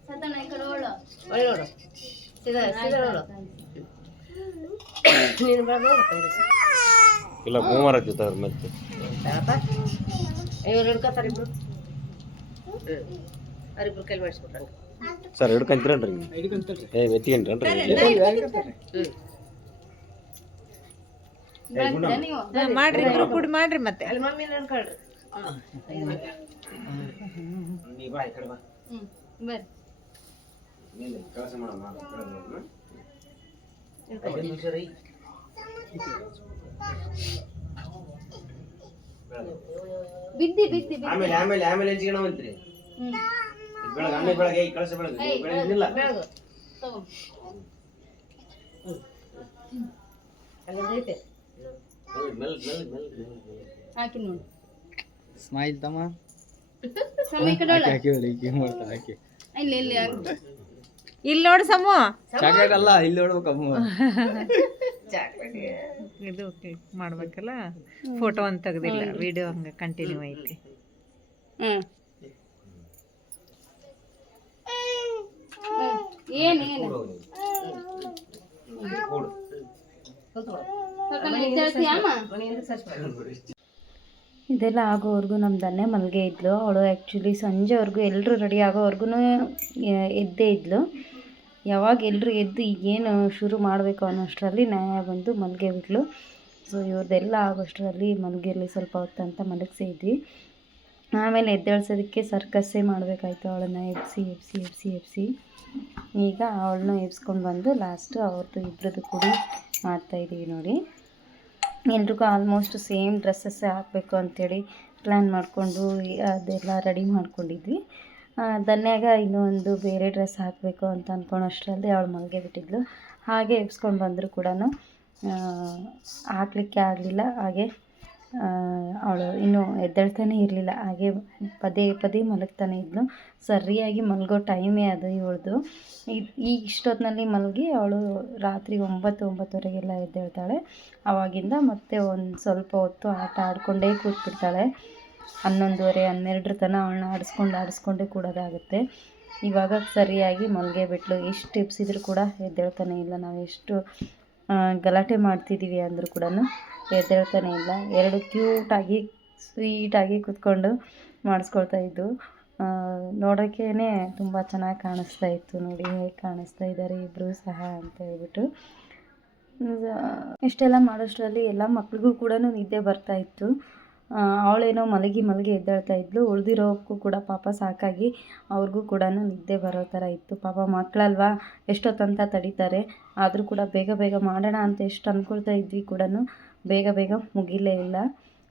ಸತನ ಈ ಕಡೆ ಓಳು ನೋಡು ಸೀದಾ ನೋಡು ನೀನು ಇಲ್ಲ ಮೂವರ ಜೊತೆ ಮತ್ತೆ ಇವ್ರು ಹಿಡ್ಕೊತಾರೆ ಇಬ್ರು ಅವ್ರಿಬ್ರು ಕೈಲಿ ಮಾಡಿಸ್ಬಿಟ್ರಂಗ ಸರ್ ಹಿಡ್ಕೊಂತೀರನ್ರಿ ಎತ್ತಿಗೇನ್ರಿ ನೀವು ಮಾಡ್ರಿ ಇಬ್ರು ಕೂಡಿ ಮಾಡ್ರಿ ಮತ್ತೆ. ಅಲ್ಲಿ ಮಮ್ಮಿ ಅನ್ಕೊಳ್ರಿ ಬರ್ರಿ ಬಿದ್ದಿ ಬಿದ್ದಿ ಆಮೇಲೆ ಆಮೇಲೆ ಆಮೇಲೆ ಹೆಂಚಿಗೆ ಬೆಳಗ್ಗೆ ಆಮೇಲೆ ಬೆಳಗ್ಗೆ ಈ ಕಳಸ ಬೆಳಗ್ಗೆ ಬೆಳಗ್ಗಿಲ್ಲ ಬೆಳಗು ತಗೋ ಅಲ್ಲೈತೆ ಹಾಕಿ ನೋಡು ಸ್ಮೈಲ್ ತಮ್ಮ ಸಮಯ ಈ ಕಡೆ ಒಳ ಹಾಕಿ ಇಲ್ಲಿ ಇಲ್ಲಿ ಹಾಕು. ಇಲ್ಲಿ ನೋಡು ಸಮು, ಚಾಕ್ಲೇಟ್ ಅಲ್ಲ ಇಲ್ಲಿ ನೋಡ್ಬೇಕಮ್ಮ. ಇದು ಕ್ಲಿಕ್ ಮಾಡ್ಬೇಕಲ್ಲ, ಫೋಟೋ ಅಂತ ತೆಗ್ದಿಲ್ಲ, ವಿಡಿಯೋ ಹಂಗೆ ಕಂಟಿನ್ಯೂ ಐತಿ. ಏನು ಇದೆಲ್ಲ ಆಗೋವರೆಗೂ ನಮ್ಮ ದನ್ನೆ ಮಲ್ಗೆ ಇದ್ಲು. ಅವಳು ಆ್ಯಕ್ಚುಲಿ ಸಂಜೆವರೆಗೂ ಎಲ್ಲರೂ ರೆಡಿ ಆಗೋವರೆಗೂ ಎದ್ದೇ ಇದ್ಲು. ಯಾವಾಗ ಎಲ್ಲರೂ ಎದ್ದು ಈಗೇನು ಶುರು ಮಾಡಬೇಕು ಅನ್ನೋಷ್ಟರಲ್ಲಿ ನ್ಯಾಯ ಬಂದು ಮಲ್ಗೆ ಬಿಟ್ಲು. ಸೊ ಇವ್ರದ್ದೆಲ್ಲ ಆಗೋಷ್ಟರಲ್ಲಿ ಮಲಗಿರಲಿ ಸ್ವಲ್ಪ ಹೊತ್ತಂತ ಮಲಗಿಸಿದ್ವಿ. ಆಮೇಲೆ ಎದ್ದೇಳ್ಸೋದಕ್ಕೆ ಸರ್ಕಸ್ಸೇ ಮಾಡಬೇಕಾಯ್ತು. ಅವಳನ್ನು ಎಬ್ಸಿ ಈಗ ಅವಳನ್ನ ಎಬ್ಸ್ಕೊಂಡು ಬಂದು ಲಾಸ್ಟು ಅವ್ರದ್ದು ಇಬ್ಬರದ್ದು ಕೂಡಿ ಮಾಡ್ತಾಯಿದ್ದೀವಿ ನೋಡಿ. ಎಲ್ರಿಗೂ ಆಲ್ಮೋಸ್ಟ್ ಸೇಮ್ ಡ್ರೆಸ್ಸಸ್ಸೇ ಹಾಕಬೇಕು ಅಂಥೇಳಿ ಪ್ಲ್ಯಾನ್ ಮಾಡಿಕೊಂಡು ಅದೆಲ್ಲ ರೆಡಿ ಮಾಡ್ಕೊಂಡಿದ್ವಿ. ದನ್ಯಾಗ ಇನ್ನೊಂದು ಬೇರೆ ಡ್ರೆಸ್ ಹಾಕಬೇಕು ಅಂತ ಅಂದ್ಕೊಳೋಷ್ಟರಲ್ಲಿ ಅವಳು ಮಲ್ಗೆ ಬಿಟ್ಟಿದ್ಲು. ಹಾಗೆ ಎಬ್ಸ್ಕೊಂಡು ಬಂದರೂ ಕೂಡ ಹಾಕಲಿಕ್ಕೆ ಆಗಲಿಲ್ಲ. ಹಾಗೆ ಅವಳು ಇನ್ನೂ ಎದ್ದೇಳ್ತಾನೆ ಇರಲಿಲ್ಲ. ಹಾಗೆ ಪದೇ ಮಲಗ್ತಾನೆ ಇದ್ಲು. ಸರಿಯಾಗಿ ಮಲಗೋ ಟೈಮೇ ಅದು ಇವಳ್ದು. ಈಗ ಇಷ್ಟೊತ್ತಿನಲ್ಲಿ ಮಲಗಿ ಅವಳು ರಾತ್ರಿ 9-9:30 ಎದ್ದೇಳ್ತಾಳೆ. ಆವಾಗಿಂದ ಮತ್ತೆ ಒಂದು ಸ್ವಲ್ಪ ಹೊತ್ತು ಆಟ ಆಡಿಕೊಂಡೇ ಕೂತ್ಬಿಡ್ತಾಳೆ. 11:30-12 ತನಕ ಅವಳನ್ನ ಆಡಿಸ್ಕೊಂಡೇ ಕೂಡೋದಾಗುತ್ತೆ. ಇವಾಗ ಸರಿಯಾಗಿ ಮಲ್ಗೆ ಬಿಟ್ಲು. ಎಷ್ಟು ಎಬ್ಸಿದ್ರು ಕೂಡ ಎದ್ದೇಳ್ತಾನೆ ಇಲ್ಲ. ನಾವು ಎಷ್ಟು ಗಲಾಟೆ ಮಾಡ್ತಿದ್ದೀವಿ ಅಂದರೂ ಕೂಡ ಎದ್ದೇಳ್ತಾನೆ ಇಲ್ಲ. 2 ಕ್ಯೂಟಾಗಿ ಸ್ವೀಟಾಗಿ ಕೂತ್ಕೊಂಡು ಮಾಡಿಸ್ಕೊಳ್ತಾ ಇದ್ದು ನೋಡೋಕ್ಕೇ ತುಂಬ ಚೆನ್ನಾಗಿ ಕಾಣಿಸ್ತಾ ಇತ್ತು. ನೋಡಿ ಹೇಗೆ ಕಾಣಿಸ್ತಾ ಇದ್ದಾರೆ ಇಬ್ಬರು ಸಹ ಅಂತ ಹೇಳ್ಬಿಟ್ಟು. ಇಷ್ಟೆಲ್ಲ ಮಾಡೋಷ್ಟರಲ್ಲಿ ಎಲ್ಲ ಮಕ್ಳಿಗೂ ಕೂಡ ನಿದ್ದೆ ಬರ್ತಾಯಿತ್ತು. ಅವಳೇನೋ ಮಲಗಿ ಎದ್ದೇಳ್ತಾ ಇದ್ಲು. ಉಳಿದಿರೋಕ್ಕೂ ಕೂಡ ಪಾಪ ಸಾಕಾಗಿ ಅವ್ರಿಗೂ ಕೂಡ ನಿದ್ದೆ ಬರೋ ಥರ ಇತ್ತು. ಪಾಪ ಮಕ್ಕಳಲ್ವಾ ಎಷ್ಟೊತ್ತಂತ ತಡೀತಾರೆ. ಆದರೂ ಕೂಡ ಬೇಗ ಮಾಡೋಣ ಅಂತ ಎಷ್ಟು ಅಂದ್ಕೊಳ್ತಾ ಇದ್ವಿ ಕೂಡ ಬೇಗ ಮುಗಿಲೇ ಇಲ್ಲ.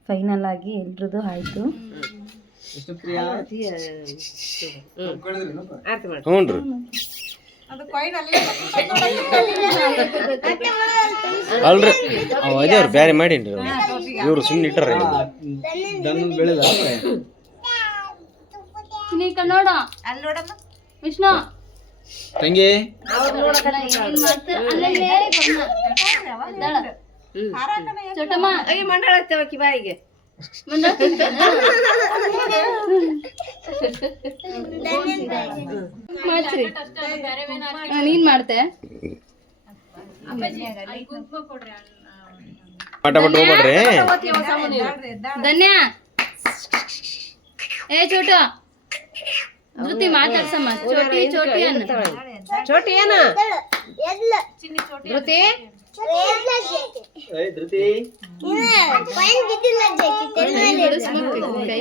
ಫೈನಲ್ ಆಗಿ ಎಲ್ರದ್ದು ಆಯಿತು. ಹ್ಞೂ ರೀ ಅಲ್ರಿ ಅವ ಅದೇವ್ರು ಬ್ಯಾರೆ ಮಾಡೀನ್ರಿ ಇವ್ರು ಸುಮ್ಮನೆ ಇಟ್ಟಾರ. ನೋಡ ವಿಷ್ಣು ತಂಗಿ ಚೋಟಮ್ಮ ಮಂಡಳ ಹಚ್ಚಿ ಬಾಯಿಗೆ ನೀನ್ ಮಾಡ್ತೆ ಮಾಟ ಬಿಟ್ಟು ಹೋಗ್ಬೇಡ್ರಿ. ಧನ್ಯ ಏ ಚೋಟು ಧೃತಿ ಮಾತಾಡ್ಸಮ್ಮ ಚೋಟಿ ಚೋಟಿ ಅನ್ನ ಚೋಟಿ ಏನು ಧೃತಿ ಏಯ್ ಧೃತಿ ಕೈ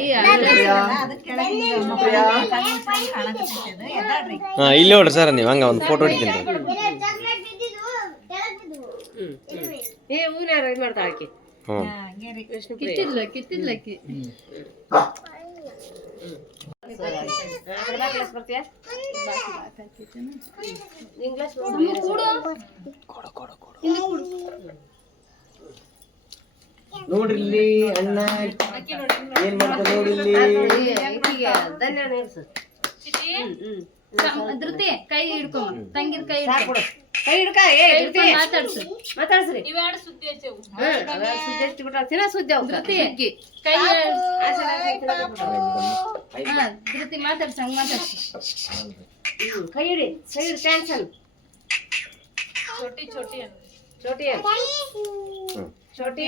ಹಾ ಇಲ್ಲಿ ನೋಡ್ರಿ ಸರ್ ನೀವು ಹಂಗ ಒಂದು ಫೋಟೋ ಹೊಡಿತೀನಿ ಏ ಹೂನ ಯಾರು ಇದು ಮಾಡ್ತಾಳೆ ಆಕಿ ಹ್ಞೂ ಕಿತ್ತಿದ್ಲಕ್ಕಿ ಕ್ಲಾಸ್ ಬರ್ತೀಯಾ ಇಂಗ್ಲಿಷ್ ನೋಡ್ರಿ ಇಲ್ಲಿ ಅಣ್ಣ ಏನ್ ಮಾಡ್ತಾರೆ ನೋಡಿ ಇಲ್ಲಿ ಧನ್ಯ ನೀರ್ಸು ಧೃತಿ ಕೈ ಹಿಡ್ಕೊಂಬ ತಂಗಿದ ಕೈ ಕೈ ಹಿಡ್ಕ ಏ ಧೃತಿ ಮಾತಾಡ್ಸು ಮಾತಾಡ್ಸ್ರಿ ಸುದ್ದಿ ಹಚ್ಚಿಬಿಟ್ಟ ತಿನ್ನ ಸುದ್ದಿ ಅವ್ ಧೃತಿ ಕೈ ಧೃತಿ ಮಾತಾಡ್ಸ ಹಂಗ ಮಾತಾಡ್ಸಿ ಕೈ ಹಿಡಿ ಕ್ಯಾನ್ಸಲ್ ಚೋಟಿ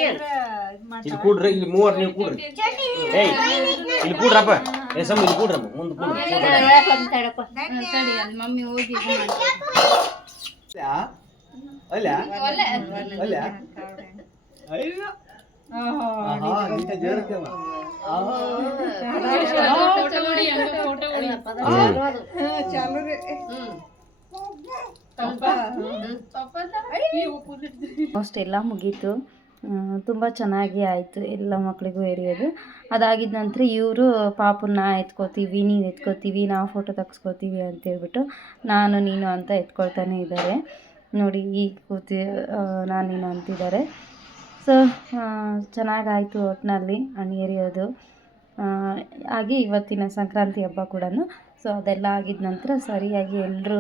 ಇಲ್ಲಿ ಕೂಡ್ರಿ ಇಲ್ಲಿ ಮೂವರು ನೀವು ಕೂಡ್ರಿ ಏಯ್ ಇಲ್ಲಿ ಕೂಡ್ರಪ್ಪ ಏ ಸಮ್ ಇಲ್ಲಿ ಕೂಡ್ರಮ್ಮ ಮುಂದೆ ಕೂಡ್ರಿ ತಡಿ ಅಲ್ಲಿ ಮಮ್ಮಿ ಹೋಗಿ ಇದು ಮಾಡ್ತಾರೆ. ಅಲ್ಲ ಅಲ್ಲ ಅಯ್ಯೋ ಆಹಾ ನಿಂತ ಜೋರಕ್ಕೆವ ಆಲ್ಮೋಸ್ಟ್ ಎಲ್ಲ ಮುಗೀತು. ತುಂಬ ಚೆನ್ನಾಗಿ ಆಯಿತು ಎಲ್ಲ ಮಕ್ಕಳಿಗೂ ಎರೆಯೋದು. ಅದಾಗಿದ್ದ ನಂತರ ಇವರು ಪಾಪನ್ನ ಎತ್ಕೋತೀವಿ, ನೀವು ಎತ್ಕೋತೀವಿ, ನಾವು ಫೋಟೋ ತೆಗ್ಸ್ಕೋತೀವಿ ಅಂತೇಳ್ಬಿಟ್ಟು ನಾನು ನೀನು ಅಂತ ಎತ್ಕೊಳ್ತಾನೆ ಇದ್ದಾರೆ. ನೋಡಿ ಈಗ ಕೂತಿ ನಾನು ನೀನು ಅಂತಿದ್ದಾರೆ. ಸೊ ಚೆನ್ನಾಗಾಯಿತು ಒಟ್ಟಿನಲ್ಲಿ ಹಣ್ಣು ಎರೆಯೋದು. ಹಾಗೆ ಇವತ್ತಿನ ಸಂಕ್ರಾಂತಿ ಹಬ್ಬ ಕೂಡ. ಸೊ ಅದೆಲ್ಲ ಆಗಿದ ನಂತರ ಸರಿಯಾಗಿ ಎಲ್ಲರೂ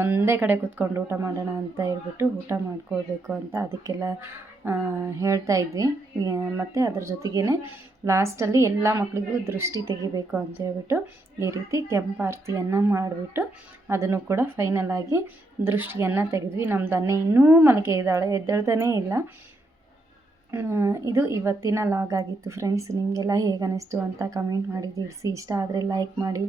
ಒಂದೇ ಕಡೆ ಕೂತ್ಕೊಂಡು ಊಟ ಮಾಡೋಣ ಅಂತ ಹೇಳ್ಬಿಟ್ಟು ಊಟ ಮಾಡ್ಕೊಳ್ಬೇಕು ಅಂತ ಅದಕ್ಕೆಲ್ಲ ಹೇಳ್ತಾ ಇದ್ವಿ. ಮತ್ತು ಅದ್ರ ಜೊತೆಗೇ ಲಾಸ್ಟಲ್ಲಿ ಎಲ್ಲ ಮಕ್ಕಳಿಗೂ ದೃಷ್ಟಿ ತೆಗಿಬೇಕು ಅಂತ ಹೇಳ್ಬಿಟ್ಟು ಈ ರೀತಿ ಕೆಂಪಾರತಿಯನ್ನು ಮಾಡಿಬಿಟ್ಟು ಅದನ್ನು ಕೂಡ ಫೈನಲ್ ಆಗಿ ದೃಷ್ಟಿಯನ್ನು ತೆಗೆದ್ವಿ. ನಮ್ಮ ದನ್ನೆ ಇನ್ನೂ ಮಲಗೆ ಇದ್ದಾಳೆ, ಎದ್ದೇಳ್ತಾನೇ ಇಲ್ಲ. ಇದು ಇವತ್ತಿನ ಲಾಗ್ ಆಗಿತ್ತು ಫ್ರೆಂಡ್ಸ್. ನಿಮಗೆಲ್ಲ ಹೇಗೆ ಅನ್ನಿಸ್ತು ಅಂತ ಕಮೆಂಟ್ ಮಾಡಿ ತಿಳಿಸಿ. ಇಷ್ಟ ಆದರೆ ಲೈಕ್ ಮಾಡಿ,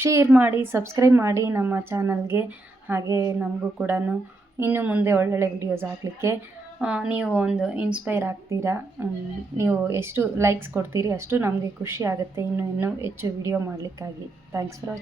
ಶೇರ್ ಮಾಡಿ, ಸಬ್ಸ್ಕ್ರೈಬ್ ಮಾಡಿ ನಮ್ಮ ಚಾನಲ್ಗೆ. ಹಾಗೆ ನಮಗೂ ಕೂಡ ಇನ್ನು ಮುಂದೆ ಒಳ್ಳೊಳ್ಳೆ ವಿಡಿಯೋಸ್ ಹಾಕಲಿಕ್ಕೆ ನೀವು ಒಂದು ಇನ್ಸ್ಪೈರ್ ಆಗ್ತೀರಾ. ನೀವು ಎಷ್ಟು ಲೈಕ್ಸ್ ಕೊಡ್ತೀರಿ ಅಷ್ಟು ನಮಗೆ ಖುಷಿ ಆಗುತ್ತೆ ಇನ್ನೂ ಹೆಚ್ಚು ವಿಡಿಯೋ ಮಾಡಲಿಕ್ಕಾಗಿ. Thanks for watching.